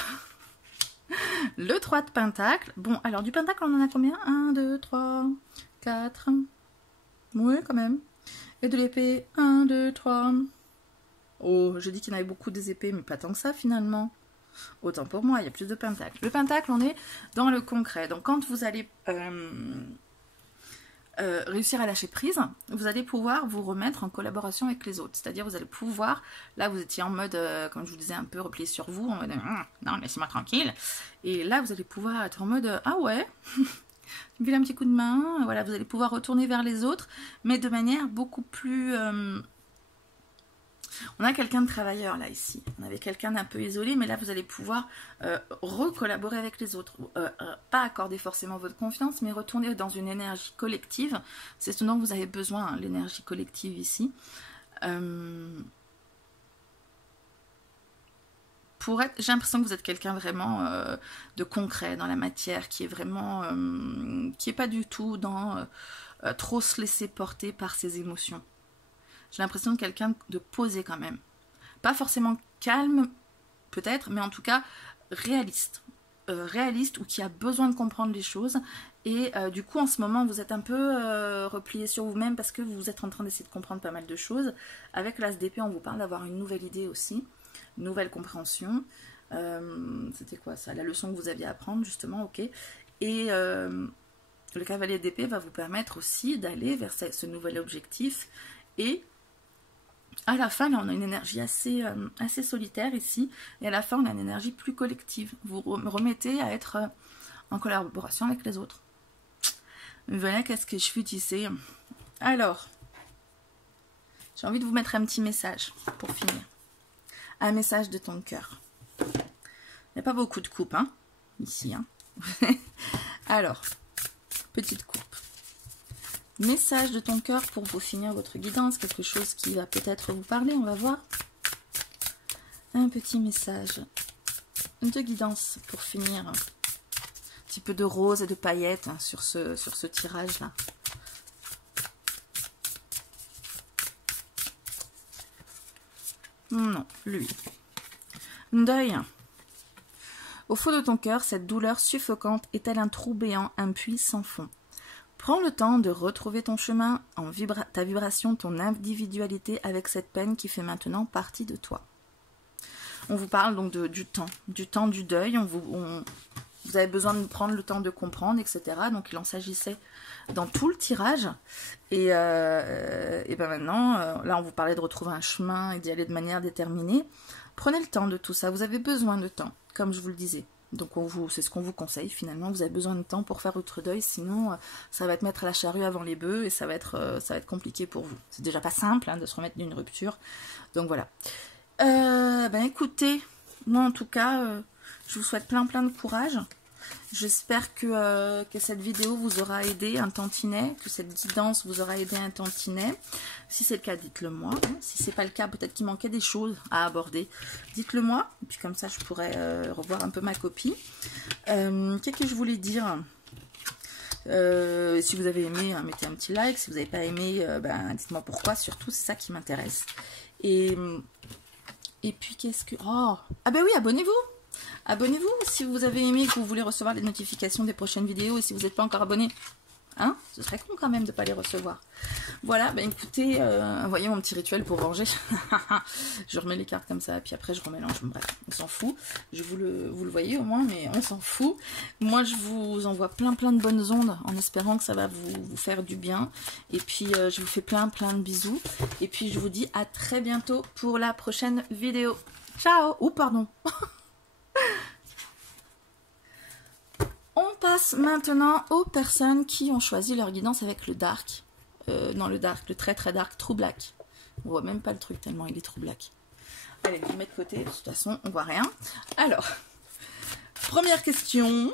Le 3 de pentacle. Bon, alors du pentacle, on en a combien? 1, 2, 3, 4. Oui, quand même. Et de l'épée, 1, 2, 3. Oh, je dis qu'il y en avait beaucoup des épées, mais pas tant que ça, finalement. Autant pour moi, il y a plus de pentacle. Le pentacle, on est dans le concret. Donc, quand vous allez réussir à lâcher prise, vous allez pouvoir vous remettre en collaboration avec les autres. C'est-à-dire, vous allez pouvoir, là, vous étiez en mode, comme je vous disais, un peu replié sur vous, en mode, non, laissez-moi tranquille. Et là, vous allez pouvoir être en mode, ah ouais, tu me files un petit coup de main. Voilà, vous allez pouvoir retourner vers les autres, mais de manière beaucoup plus... On a quelqu'un de travailleur là ici, on avait quelqu'un d'un peu isolé, mais là vous allez pouvoir recollaborer avec les autres. Pas accorder forcément votre confiance, mais retourner dans une énergie collective. C'est ce dont vous avez besoin, hein, l'énergie collective ici. J'ai l'impression que vous êtes quelqu'un vraiment de concret dans la matière, qui est vraiment, qui n'est pas du tout dans trop se laisser porter par ses émotions. J'ai l'impression de quelqu'un de posé quand même. Pas forcément calme, peut-être, mais en tout cas réaliste. Réaliste ou qui a besoin de comprendre les choses. Et du coup, en ce moment, vous êtes un peu replié sur vous-même parce que vous êtes en train d'essayer de comprendre pas mal de choses. Avec l'As d'épée, on vous parle d'avoir une nouvelle idée aussi, une nouvelle compréhension. C'était quoi ça? La leçon que vous aviez à apprendre, justement, ok. Et le cavalier d'épée va vous permettre aussi d'aller vers ce nouvel objectif. Et à la fin, là, on a une énergie assez solitaire ici. Et à la fin, on a une énergie plus collective. Vous remettez à être en collaboration avec les autres. Voilà, qu'est-ce que je fais ici. Alors, j'ai envie de vous mettre un petit message pour finir. Un message de ton cœur. Il n'y a pas beaucoup de coupes, hein, ici. Hein. Alors, petite coupe. Message de ton cœur pour vous finir votre guidance, quelque chose qui va peut-être vous parler, on va voir. Un petit message de guidance pour finir. Un petit peu de rose et de paillettes hein, sur ce tirage-là. Non, lui. Deuil. Au fond de ton cœur, cette douleur suffocante est telle un trou béant, un puits sans fond. Prends le temps de retrouver ton chemin, ta vibration, ton individualité avec cette peine qui fait maintenant partie de toi. On vous parle donc du temps du deuil. Vous avez besoin de prendre le temps de comprendre, etc. Donc il en s'agissait dans tout le tirage. Et ben maintenant, là on vous parlait de retrouver un chemin et d'y aller de manière déterminée. Prenez le temps de tout ça. Vous avez besoin de temps, comme je vous le disais. Donc c'est ce qu'on vous conseille finalement, vous avez besoin de temps pour faire votre deuil, sinon ça va être mettre la charrue avant les bœufs et ça va être compliqué pour vous. C'est déjà pas simple hein, de se remettre d'une rupture, donc voilà. Ben écoutez, moi en tout cas, je vous souhaite plein de courage. J'espère que cette vidéo vous aura aidé un tantinet, que cette guidance vous aura aidé un tantinet. Si c'est le cas, dites-le moi. Hein. Si c'est pas le cas, peut-être qu'il manquait des choses à aborder. Dites-le moi, et puis comme ça je pourrais revoir un peu ma copie. Qu'est-ce que je voulais dire? Si vous avez aimé, hein, mettez un petit like. Si vous n'avez pas aimé, ben, dites-moi pourquoi. Surtout, c'est ça qui m'intéresse. Et puis qu'est-ce que... Oh, ah ben oui, abonnez-vous. Abonnez-vous si vous avez aimé, que vous voulez recevoir les notifications des prochaines vidéos. Et si vous n'êtes pas encore abonné, hein, ce serait con quand même de ne pas les recevoir. Voilà, ben écoutez, voyez mon petit rituel pour venger. Je remets les cartes comme ça, puis après je remélange. Bref, on s'en fout. Vous le voyez au moins, mais on s'en fout. Moi, je vous envoie plein de bonnes ondes en espérant que ça va vous faire du bien. Et puis, je vous fais plein de bisous. Et puis, je vous dis à très bientôt pour la prochaine vidéo. Ciao! Ou pardon. On passe maintenant aux personnes qui ont choisi leur guidance avec le dark. Non, le dark, le très dark, true black. On voit même pas le truc tellement il est true black. Allez, je le mets de côté, de toute façon, on voit rien. Alors, première question.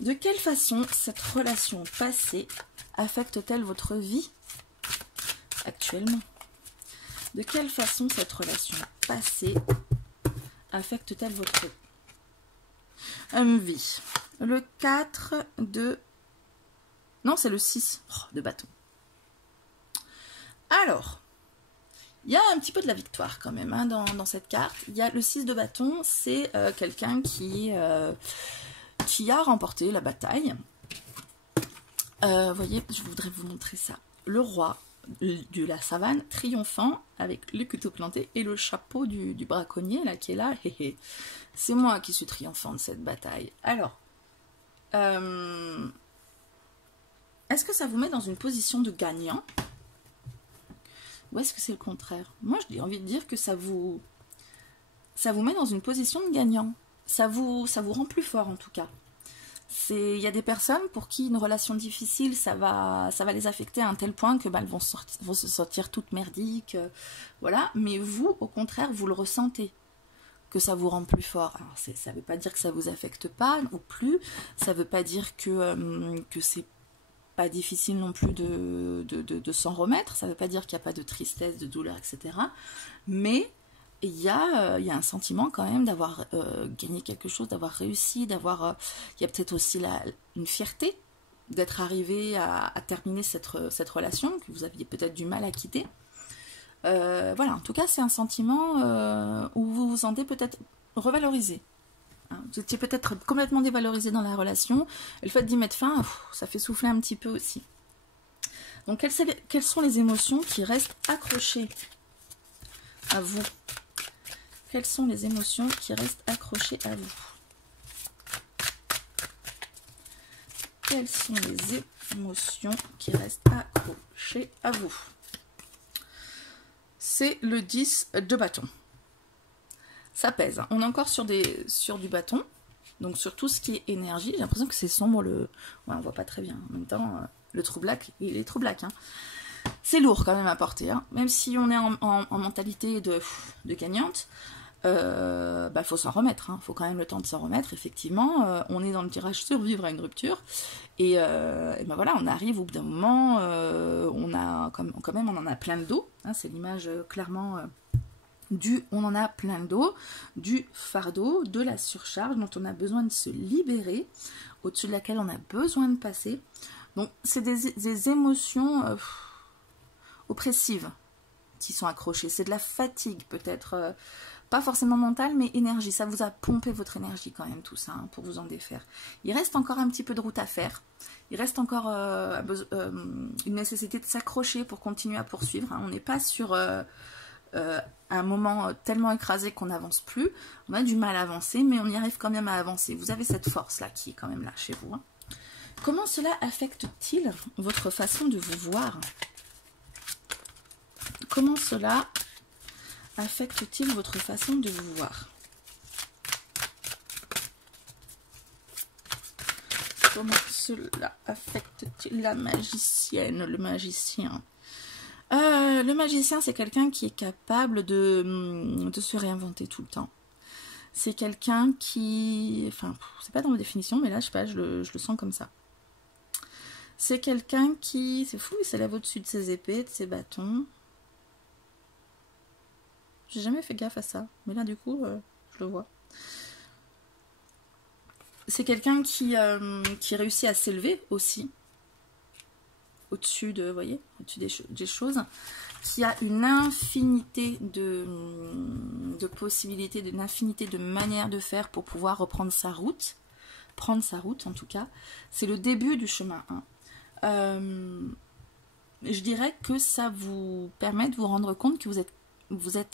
De quelle façon cette relation passée affecte-t-elle votre vie actuellement? De quelle façon cette relation passé affecte-t-elle votre vie? Le 4 de... Non, c'est le 6 de bâton. Alors, il y a un petit peu de la victoire quand même hein, dans cette carte. Il y a le 6 de bâton, c'est quelqu'un qui a remporté la bataille. Vous voyez, je voudrais vous montrer ça. Le roi de la savane triomphant avec le couteau planté et le chapeau du braconnier là qui est là. C'est moi qui suis triomphant de cette bataille. Alors, est-ce que ça vous met dans une position de gagnant ou est-ce que c'est le contraire? Moi, j'ai envie de dire que ça vous met dans une position de gagnant. Ça vous rend plus fort en tout cas. Il y a des personnes pour qui une relation difficile, ça va les affecter à un tel point que elles vont se sentir toutes merdiques, voilà. Mais vous, au contraire, vous le ressentez, que ça vous rend plus fort. Alors, ça ne veut pas dire que ça vous affecte pas, ou plus. Ça ne veut pas dire que c'est pas difficile non plus de s'en remettre. Ça ne veut pas dire qu'il n'y a pas de tristesse, de douleur, etc. Mais il y a un sentiment quand même d'avoir gagné quelque chose, d'avoir réussi, d'avoir... il y a peut-être aussi une fierté d'être arrivé à terminer cette relation que vous aviez peut-être du mal à quitter. Voilà, en tout cas, c'est un sentiment où vous vous sentez peut-être revalorisé. Hein, vous étiez peut-être complètement dévalorisé dans la relation. Et le fait d'y mettre fin, ça fait souffler un petit peu aussi. Donc, quelles sont les émotions qui restent accrochées à vous? Quelles sont les émotions qui restent accrochées à vous? Quelles sont les émotions qui restent accrochées à vous? C'est le 10 de bâton. Ça pèse. On est encore sur du bâton. Donc sur tout ce qui est énergie. J'ai l'impression que c'est sombre. Ouais, on voit pas très bien. En même temps, le true black, il est true black. Hein. C'est lourd quand même à porter. Hein. Même si on est en mentalité de gagnante. Faut s'en remettre, il faut quand même le temps de s'en remettre, effectivement, on est dans le tirage survivre à une rupture, et voilà, on arrive au bout d'un moment, on en a plein le dos, hein, c'est l'image clairement on en a plein le dos, du fardeau, de la surcharge dont on a besoin de se libérer, au-dessus de laquelle on a besoin de passer, donc c'est des émotions oppressives qui sont accrochées, c'est de la fatigue peut-être, pas forcément mentale, mais énergie. Ça vous a pompé votre énergie quand même, tout ça, hein, pour vous en défaire. Il reste encore un petit peu de route à faire. Il reste encore une nécessité de s'accrocher pour continuer à poursuivre. Hein. On n'est pas sur un moment tellement écrasé qu'on n'avance plus. On a du mal à avancer, mais on y arrive quand même à avancer. Vous avez cette force-là qui est quand même là chez vous. Hein. Comment cela affecte-t-il votre façon de vous voir? Comment cela affecte-t-il votre façon de vous voir? Comment cela affecte-t-il la magicienne, le magicien? Le magicien, c'est quelqu'un qui est capable de se réinventer tout le temps. C'est quelqu'un qui... Enfin, c'est pas dans ma définition, mais là, je sais pas, je le sens comme ça. C'est quelqu'un qui... C'est fou, il s'élève au-dessus de ses épées, de ses bâtons. J'ai jamais fait gaffe à ça, mais là du coup, je le vois. C'est quelqu'un qui réussit à s'élever aussi, au-dessus de, vous voyez, au-dessus des choses, qui a une infinité de possibilités, une infinité de manières de faire pour pouvoir reprendre sa route, prendre sa route en tout cas. C'est le début du chemin. Hein. Je dirais que ça vous permet de vous rendre compte que vous avez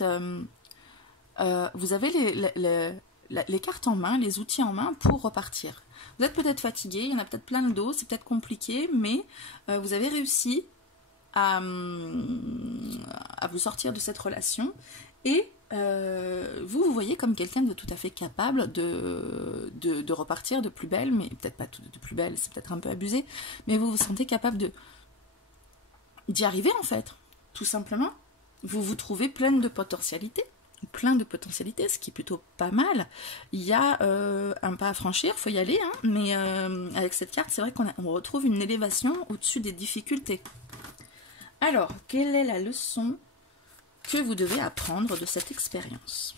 les cartes en main, les outils en main pour repartir. Vous êtes peut-être fatigué, il y en a peut-être plein le dos, c'est peut-être compliqué, mais vous avez réussi à vous sortir de cette relation et vous voyez comme quelqu'un de tout à fait capable de repartir de plus belle, mais peut-être pas de plus belle, c'est peut-être un peu abusé, mais vous vous sentez capable d'y arriver en fait, tout simplement. Vous vous trouvez pleine de potentialités, ce qui est plutôt pas mal. Il y a un pas à franchir, il faut y aller, hein, mais avec cette carte, c'est vrai qu'on retrouve une élévation au-dessus des difficultés. Alors, quelle est la leçon que vous devez apprendre de cette expérience.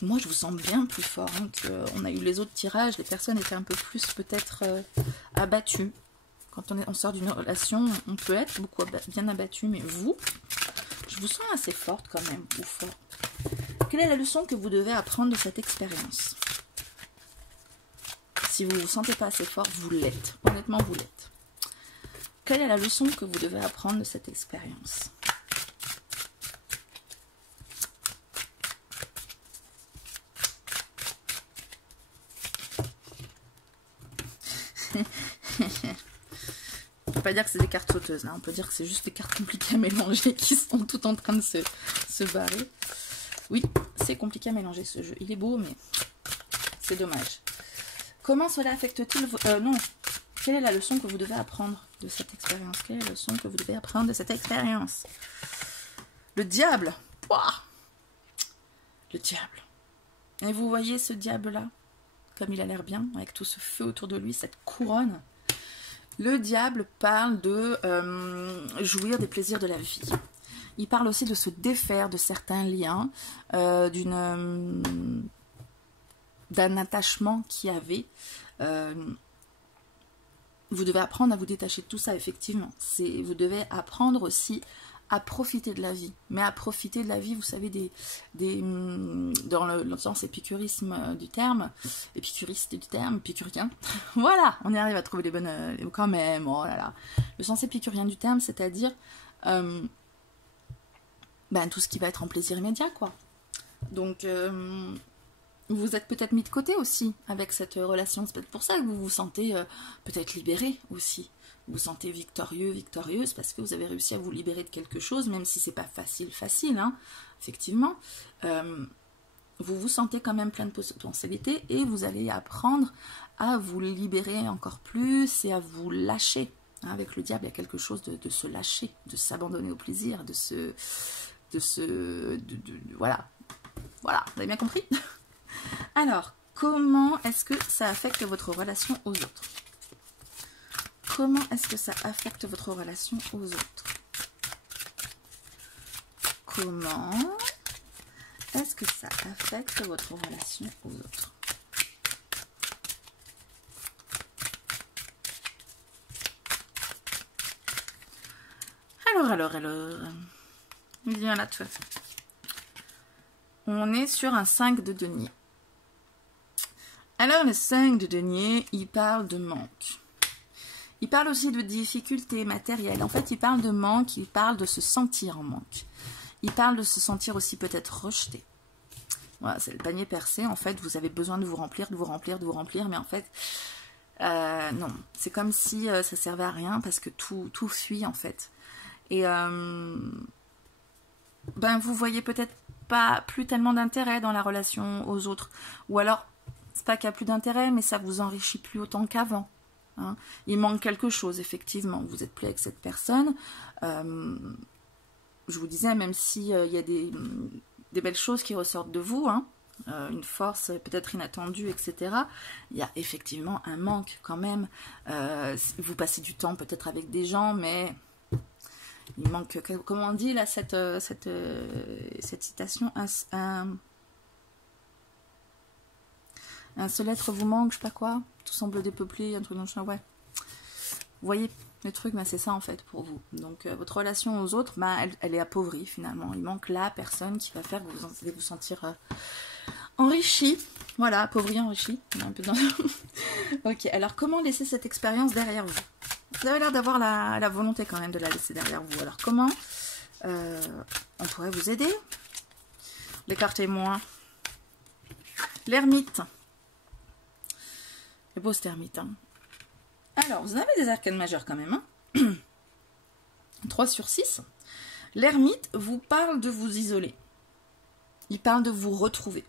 Moi, je vous sens bien plus fort hein, qu'on a eu les autres tirages. Les personnes étaient un peu plus peut-être abattues. Quand on sort d'une relation, on peut être beaucoup bien abattu. Mais vous, je vous sens assez forte quand même, ou fort. Quelle est la leçon que vous devez apprendre de cette expérience? Si vous ne vous sentez pas assez fort, vous l'êtes. Honnêtement, vous l'êtes. Quelle est la leçon que vous devez apprendre de cette expérience? On peut pas dire que c'est des cartes sauteuses, là. On peut dire que c'est juste des cartes compliquées à mélanger qui sont toutes en train de se barrer. Oui, c'est compliqué à mélanger ce jeu. Il est beau, mais c'est dommage. Comment cela affecte-t-il non. Quelle est la leçon que vous devez apprendre de cette expérience? Quelle est la leçon que vous devez apprendre de cette expérience? Le diable. Ouah, le diable. Et vous voyez ce diable-là? Comme il a l'air bien, avec tout ce feu autour de lui, cette couronne. Le diable parle de jouir des plaisirs de la vie. Il parle aussi de se défaire de certains liens, d'un attachement qu'il y avait. Vous devez apprendre à vous détacher de tout ça, effectivement. Vous devez apprendre aussi à profiter de la vie. Mais à profiter de la vie, vous savez, dans le sens épicurisme du terme, épicuriste du terme, épicurien. Voilà, on y arrive à trouver les bonnes... quand même, oh là là. Le sens épicurien du terme, c'est-à-dire tout ce qui va être en plaisir immédiat, quoi. Donc, vous êtes peut-être mis de côté aussi avec cette relation. C'est peut-être pour ça que vous vous sentez peut-être libéré aussi. Vous vous sentez victorieux, victorieuse, parce que vous avez réussi à vous libérer de quelque chose, même si c'est pas facile, hein, effectivement. Vous vous sentez quand même plein de potentialités et vous allez apprendre à vous libérer encore plus et à vous lâcher. Hein, avec le diable, il y a quelque chose de se lâcher, de s'abandonner au plaisir, voilà. Voilà, vous avez bien compris? Alors, comment est-ce que ça affecte votre relation aux autres? Comment est-ce que ça affecte votre relation aux autres? Comment est-ce que ça affecte votre relation aux autres? Alors. Viens là, toi. On est sur un 5 de denier. Alors, le 5 de denier, il parle de manque. Il parle aussi de difficultés matérielles. En fait, il parle de manque, il parle de se sentir en manque. Il parle de se sentir aussi peut-être rejeté. Voilà, c'est le panier percé. En fait, vous avez besoin de vous remplir, mais en fait, non. C'est comme si ça servait à rien parce que tout fuit, en fait. Et vous voyez peut-être pas plus tellement d'intérêt dans la relation aux autres. Ou alors, c'est pas qu'il n'y a plus d'intérêt, mais ça vous enrichit plus autant qu'avant. Hein. Il manque quelque chose, effectivement. Vous n'êtes plus avec cette personne. Je vous disais, même s'il y a des belles choses qui ressortent de vous, hein, une force peut-être inattendue, etc., il y a effectivement un manque quand même. Vous passez du temps peut-être avec des gens, mais il manque, comment on dit là, cette citation, un seul être vous manque, je sais pas quoi, tout semble dépeuplé, un truc dans le champ, ouais. Vous voyez le truc, c'est ça en fait pour vous. Donc votre relation aux autres, elle est appauvrie finalement. Il manque la personne qui va faire que vous allez vous sentir enrichi. Voilà, appauvri, enrichi. On est un peu dans... Ok, alors comment laisser cette expérience derrière vous? Vous avez l'air d'avoir la volonté quand même de la laisser derrière vous. Alors comment on pourrait vous aider? Les cartes témoins. L'ermite. Le beau ermite. Hein. Alors, vous avez des arcanes majeures quand même. Hein. 3 sur 6. L'ermite vous parle de vous isoler. Il parle de vous retrouver.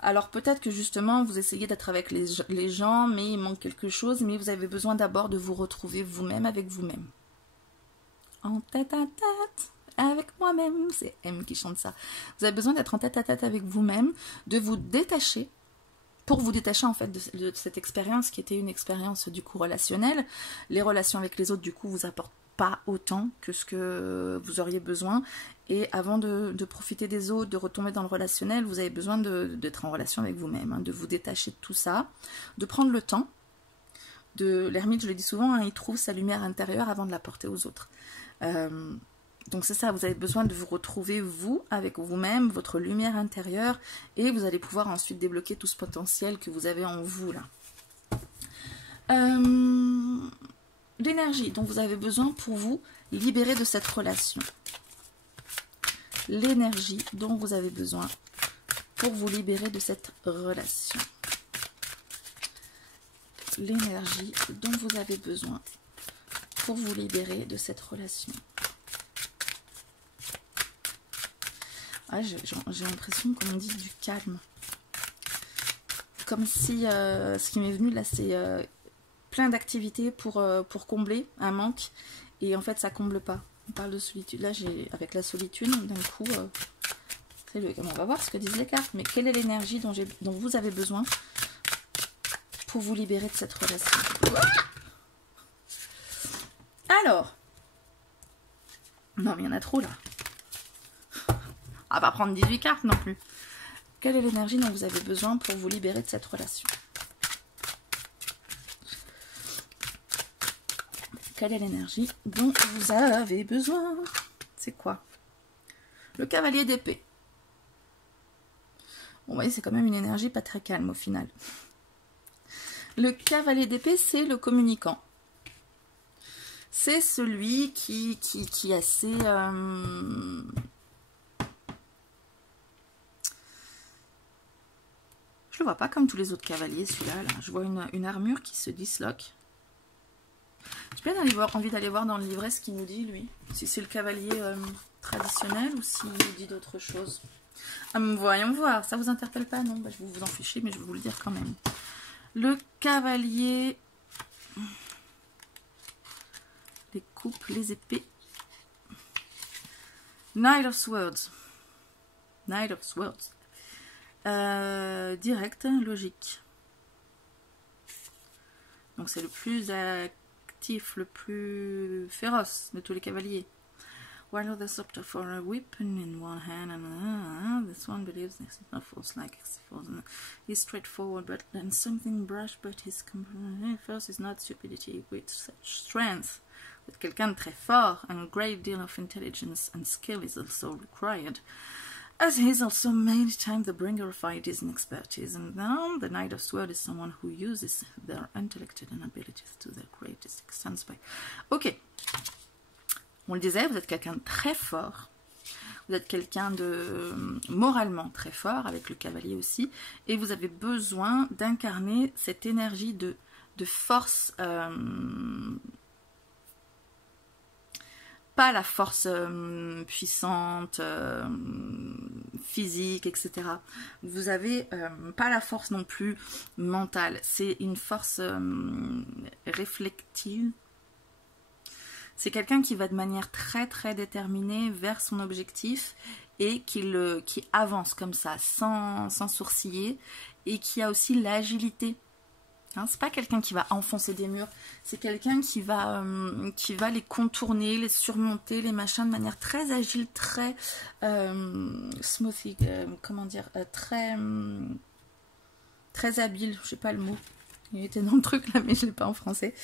Alors peut-être que justement vous essayez d'être avec les gens, mais il manque quelque chose, mais vous avez besoin d'abord de vous retrouver vous-même avec vous-même. En tête à tête avec moi-même, c'est M qui chante ça. Vous avez besoin d'être en tête à tête avec vous-même, de vous détacher, pour vous détacher en fait de cette expérience qui était une expérience du coup relationnelle. Les relations avec les autres du coup vous apportent pas autant que ce que vous auriez besoin. Et avant de profiter des autres, de retomber dans le relationnel, vous avez besoin d'être en relation avec vous-même, hein, de vous détacher de tout ça, de prendre le temps. L'ermite, je le dis souvent, hein, il trouve sa lumière intérieure avant de la porter aux autres. Donc c'est ça, vous avez besoin de vous retrouver vous, avec vous-même, votre lumière intérieure, et vous allez pouvoir ensuite débloquer tout ce potentiel que vous avez en vous là. L'énergie dont vous avez besoin pour vous libérer de cette relation. L'énergie dont vous avez besoin pour vous libérer de cette relation. L'énergie dont vous avez besoin pour vous libérer de cette relation. Ah, j'ai l'impression qu'on me dit du calme. Comme si ce qui m'est venu là, c'est plein d'activités pour combler un manque. Et en fait, ça comble pas. On parle de solitude. Là, avec la solitude, d'un coup, on va voir ce que disent les cartes. Mais quelle est l'énergie dont vous avez besoin pour vous libérer de cette relation? Alors, non mais il y en a trop là. On va pas prendre 18 cartes non plus. Quelle est l'énergie dont vous avez besoin pour vous libérer de cette relation? Quelle est l'énergie dont vous avez besoin? C'est quoi? Le cavalier d'épée. Bon, vous voyez, c'est quand même une énergie pas très calme au final. Le cavalier d'épée, c'est le communicant. C'est celui qui est assez... Je le vois pas comme tous les autres cavaliers, celui-là. Là. Je vois une armure qui se disloque. J'ai bien envie d'aller voir dans le livret ce qu'il nous dit, lui. Si c'est le cavalier traditionnel ou s'il dit d'autres choses. Voyons voir. Ça vous interpelle pas? Non, bah, je vais vous en ficher, mais je vais vous le dire quand même. Le cavalier... Les coupes, les épées. Knight of Swords. Knight of Swords. Direct, logique. Donc c'est le plus actif, le plus féroce de tous les cavaliers. While others opt for a weapon in one hand, and this one believes there's no force like he's straightforward, but then something brush, but his force is not stupidity with such strength. Vous êtes quelqu'un de très fort, and a great deal of intelligence and skill is also required. As he is also many times the bringer of ideas and expertise, and now the Knight of Swords is someone who uses their intellect and abilities to their greatest extent. Ok, on le disait, vous êtes quelqu'un de très fort, vous êtes quelqu'un de moralement très fort, avec le cavalier aussi, et vous avez besoin d'incarner cette énergie de force, pas la force puissante, physique, etc. Vous avez pas la force non plus mentale. C'est une force réflexive. C'est quelqu'un qui va de manière très très déterminée vers son objectif et qui avance comme ça, sans sourciller, et qui a aussi l'agilité. Hein, c'est pas quelqu'un qui va enfoncer des murs, c'est quelqu'un qui va les contourner, les surmonter, les machins de manière très agile, très smoothie, comment dire, très habile, je sais pas le mot, il était dans le truc là mais je l'ai pas en français.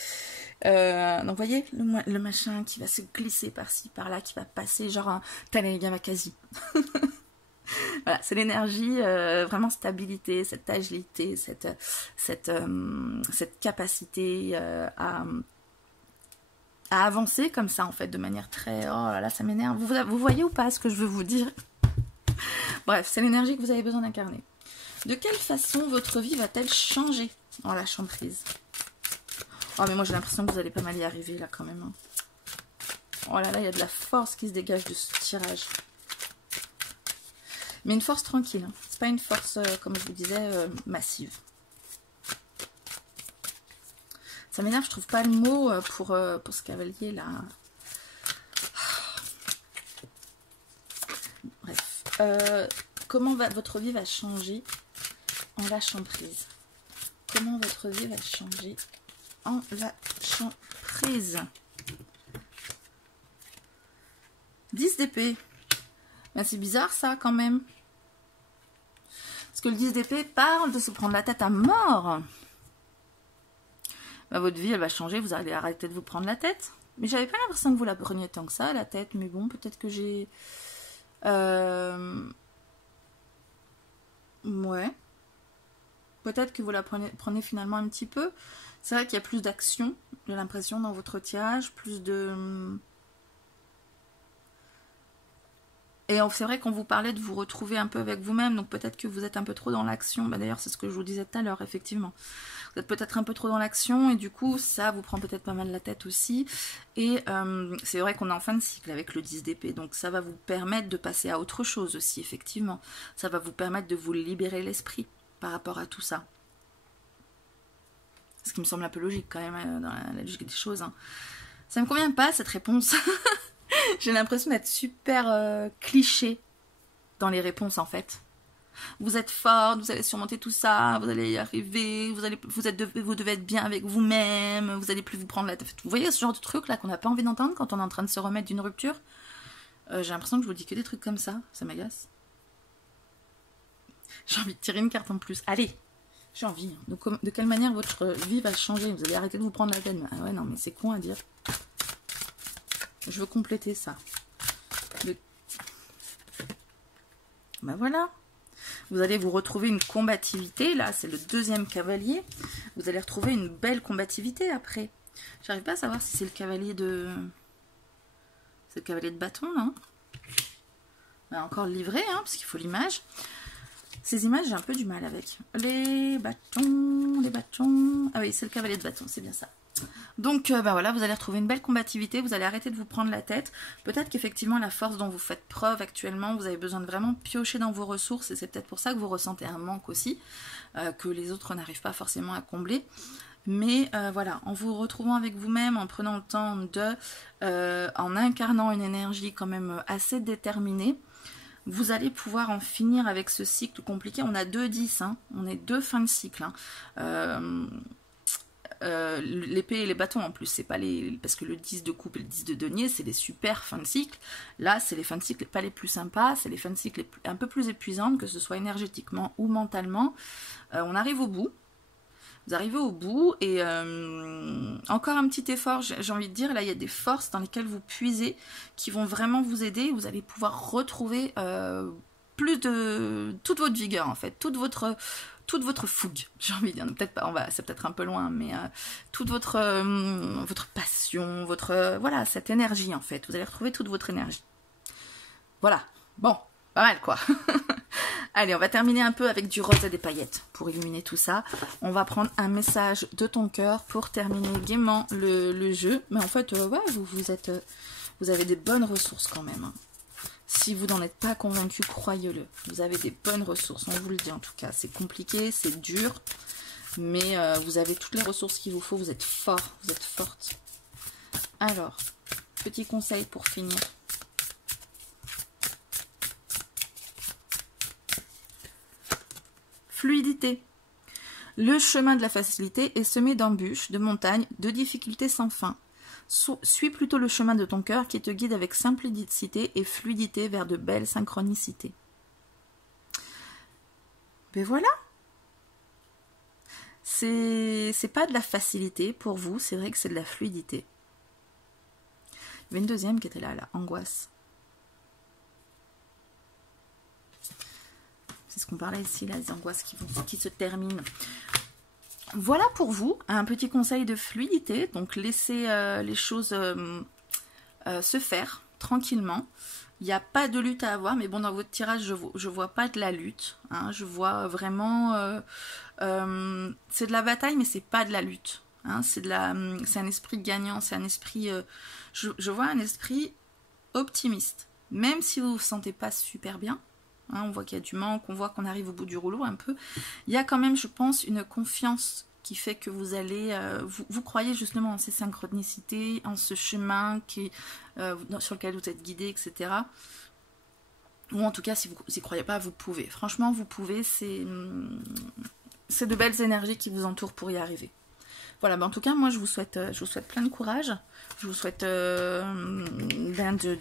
Donc vous voyez le machin qui va se glisser par-ci par-là, qui va passer genre un Tanegamakasi. Voilà, c'est l'énergie, vraiment stabilité, cette agilité, cette capacité à avancer comme ça en fait, de manière très... Oh là là, ça m'énerve. Vous voyez ou pas ce que je veux vous dire? Bref, c'est l'énergie que vous avez besoin d'incarner. De quelle façon votre vie va-t-elle changer en lâchant prise? Oh mais moi j'ai l'impression que vous allez pas mal y arriver là quand même. Hein. Oh là là, il y a de la force qui se dégage de ce tirage. Mais une force tranquille, hein. C'est pas une force, comme je vous disais, massive. Ça m'énerve, je trouve pas le mot pour ce cavalier là. Bref. Comment votre vie va changer en lâchant prise? Comment votre vie va changer en lâchant prise? 10 d'épée. Ben, c'est bizarre ça quand même. Parce que le 10 d'épée parle de se prendre la tête à mort. Ben, votre vie, elle va changer, vous allez arrêter de vous prendre la tête. Mais j'avais pas l'impression que vous la preniez tant que ça, la tête. Mais bon, peut-être que j'ai... Ouais. Peut-être que vous la prenez finalement un petit peu. C'est vrai qu'il y a plus d'action, j'ai l'impression, dans votre tirage, plus de... Et c'est vrai qu'on vous parlait de vous retrouver un peu avec vous-même, donc peut-être que vous êtes un peu trop dans l'action. Bah, d'ailleurs, c'est ce que je vous disais tout à l'heure, effectivement. Vous êtes peut-être un peu trop dans l'action, et du coup, ça vous prend peut-être pas mal la tête aussi. Et c'est vrai qu'on est en fin de cycle avec le 10 d'épée, donc ça va vous permettre de passer à autre chose aussi, effectivement. Ça va vous permettre de vous libérer l'esprit par rapport à tout ça. Ce qui me semble un peu logique quand même, dans la logique des choses. Hein. Ça me convient pas, cette réponse. J'ai l'impression d'être super cliché dans les réponses, en fait. Vous êtes forte, vous allez surmonter tout ça, vous allez y arriver, vous devez être bien avec vous-même, vous allez plus vous prendre la tête. Vous voyez ce genre de truc là qu'on n'a pas envie d'entendre quand on est en train de se remettre d'une rupture. J'ai l'impression que je vous dis que des trucs comme ça m'agace. J'ai envie de tirer une carte en plus. Allez, j'ai envie. De quelle manière votre vie va changer? Vous allez arrêter de vous prendre la tête. Ah ouais, non, mais c'est con à dire. Je veux compléter ça. Ben voilà. Vous allez vous retrouver une combativité. Là, c'est le deuxième cavalier. Vous allez retrouver une belle combativité après. J'arrive pas à savoir si c'est le cavalier de... C'est le cavalier de bâton, là. Ben, encore livré, hein, parce qu'il faut l'image. Ces images, j'ai un peu du mal avec. Les bâtons, les bâtons... Ah oui, c'est le cavalier de bâton, c'est bien ça. Donc, ben voilà, vous allez retrouver une belle combativité, vous allez arrêter de vous prendre la tête. Peut-être qu'effectivement, la force dont vous faites preuve actuellement, vous avez besoin de vraiment piocher dans vos ressources, et c'est peut-être pour ça que vous ressentez un manque aussi, que les autres n'arrivent pas forcément à combler. Mais voilà, en vous retrouvant avec vous-même, en prenant le temps en incarnant une énergie quand même assez déterminée, vous allez pouvoir en finir avec ce cycle compliqué. On a 2-10, hein, on est 2 fins de cycle. Hein. L'épée et les bâtons en plus, c'est pas les... Parce que le 10 de coupe et le 10 de denier, c'est des super fins de cycle. Là, c'est les fins de cycle pas les plus sympas, c'est les fins de cycle un peu plus épuisantes, que ce soit énergétiquement ou mentalement. On arrive au bout. Vous arrivez au bout et encore un petit effort, j'ai envie de dire, là il y a des forces dans lesquelles vous puisez qui vont vraiment vous aider, vous allez pouvoir retrouver plus de toute votre vigueur en fait, toute votre fougue, j'ai envie de dire, peut-être pas, c'est peut-être un peu loin, mais toute votre passion, voilà, cette énergie en fait, vous allez retrouver toute votre énergie. Voilà, bon, pas mal quoi. Allez, on va terminer un peu avec du rose et des paillettes pour illuminer tout ça. On va prendre un message de ton cœur pour terminer gaiement le jeu. Mais en fait, ouais, vous avez des bonnes ressources quand même. Hein. Si vous n'en êtes pas convaincu, croyez-le. Vous avez des bonnes ressources, on vous le dit en tout cas. C'est compliqué, c'est dur, mais vous avez toutes les ressources qu'il vous faut. Vous êtes fort, vous êtes forte. Alors, petit conseil pour finir. Fluidité. Le chemin de la facilité est semé d'embûches, de montagnes, de difficultés sans fin. Suis plutôt le chemin de ton cœur qui te guide avec simplicité et fluidité vers de belles synchronicités. Ben voilà. C'est pas de la facilité pour vous, c'est vrai que c'est de la fluidité. Il y avait une deuxième qui était là, la angoisse. C'est ce qu'on parlait ici, là, les angoisses qui se terminent. Voilà pour vous, un petit conseil de fluidité. Donc, laissez les choses se faire tranquillement. Il n'y a pas de lutte à avoir, mais bon, dans votre tirage, je vois pas de la lutte. Hein, je vois vraiment... c'est de la bataille, mais c'est pas de la lutte. Hein, c'est un esprit gagnant, c'est un esprit... je vois un esprit optimiste. Même si vous ne vous sentez pas super bien, hein, on voit qu'il y a du manque, on voit qu'on arrive au bout du rouleau un peu. Il y a quand même, je pense, une confiance qui fait que vous allez... vous croyez justement en ces synchronicités, en ce chemin sur lequel vous êtes guidé, etc. Ou en tout cas, si vous n'y croyez pas, vous pouvez. Franchement, vous pouvez. C'est de belles énergies qui vous entourent pour y arriver. Voilà, en tout cas, moi, je vous souhaite plein de courage. Je vous souhaite de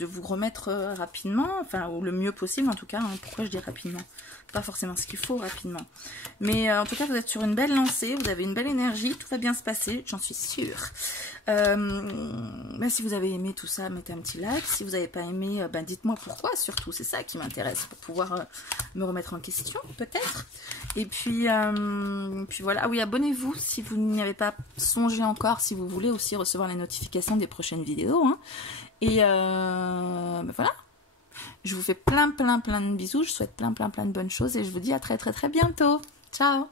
vous remettre rapidement, enfin, ou le mieux possible, en tout cas. Hein. Pourquoi je dis rapidement? Pas forcément ce qu'il faut rapidement. Mais en tout cas, vous êtes sur une belle lancée, vous avez une belle énergie, tout va bien se passer, j'en suis sûre. Si vous avez aimé tout ça, mettez un petit like. Si vous n'avez pas aimé, dites-moi pourquoi, surtout. C'est ça qui m'intéresse, pour pouvoir me remettre en question, peut-être. Et puis voilà. Ah oui, abonnez-vous si vous n'y avez pas songé encore, si vous voulez aussi recevoir les notifications des prochaines vidéos. Hein. Et voilà. Je vous fais plein de bisous. Je souhaite plein de bonnes choses et je vous dis à très bientôt. Ciao!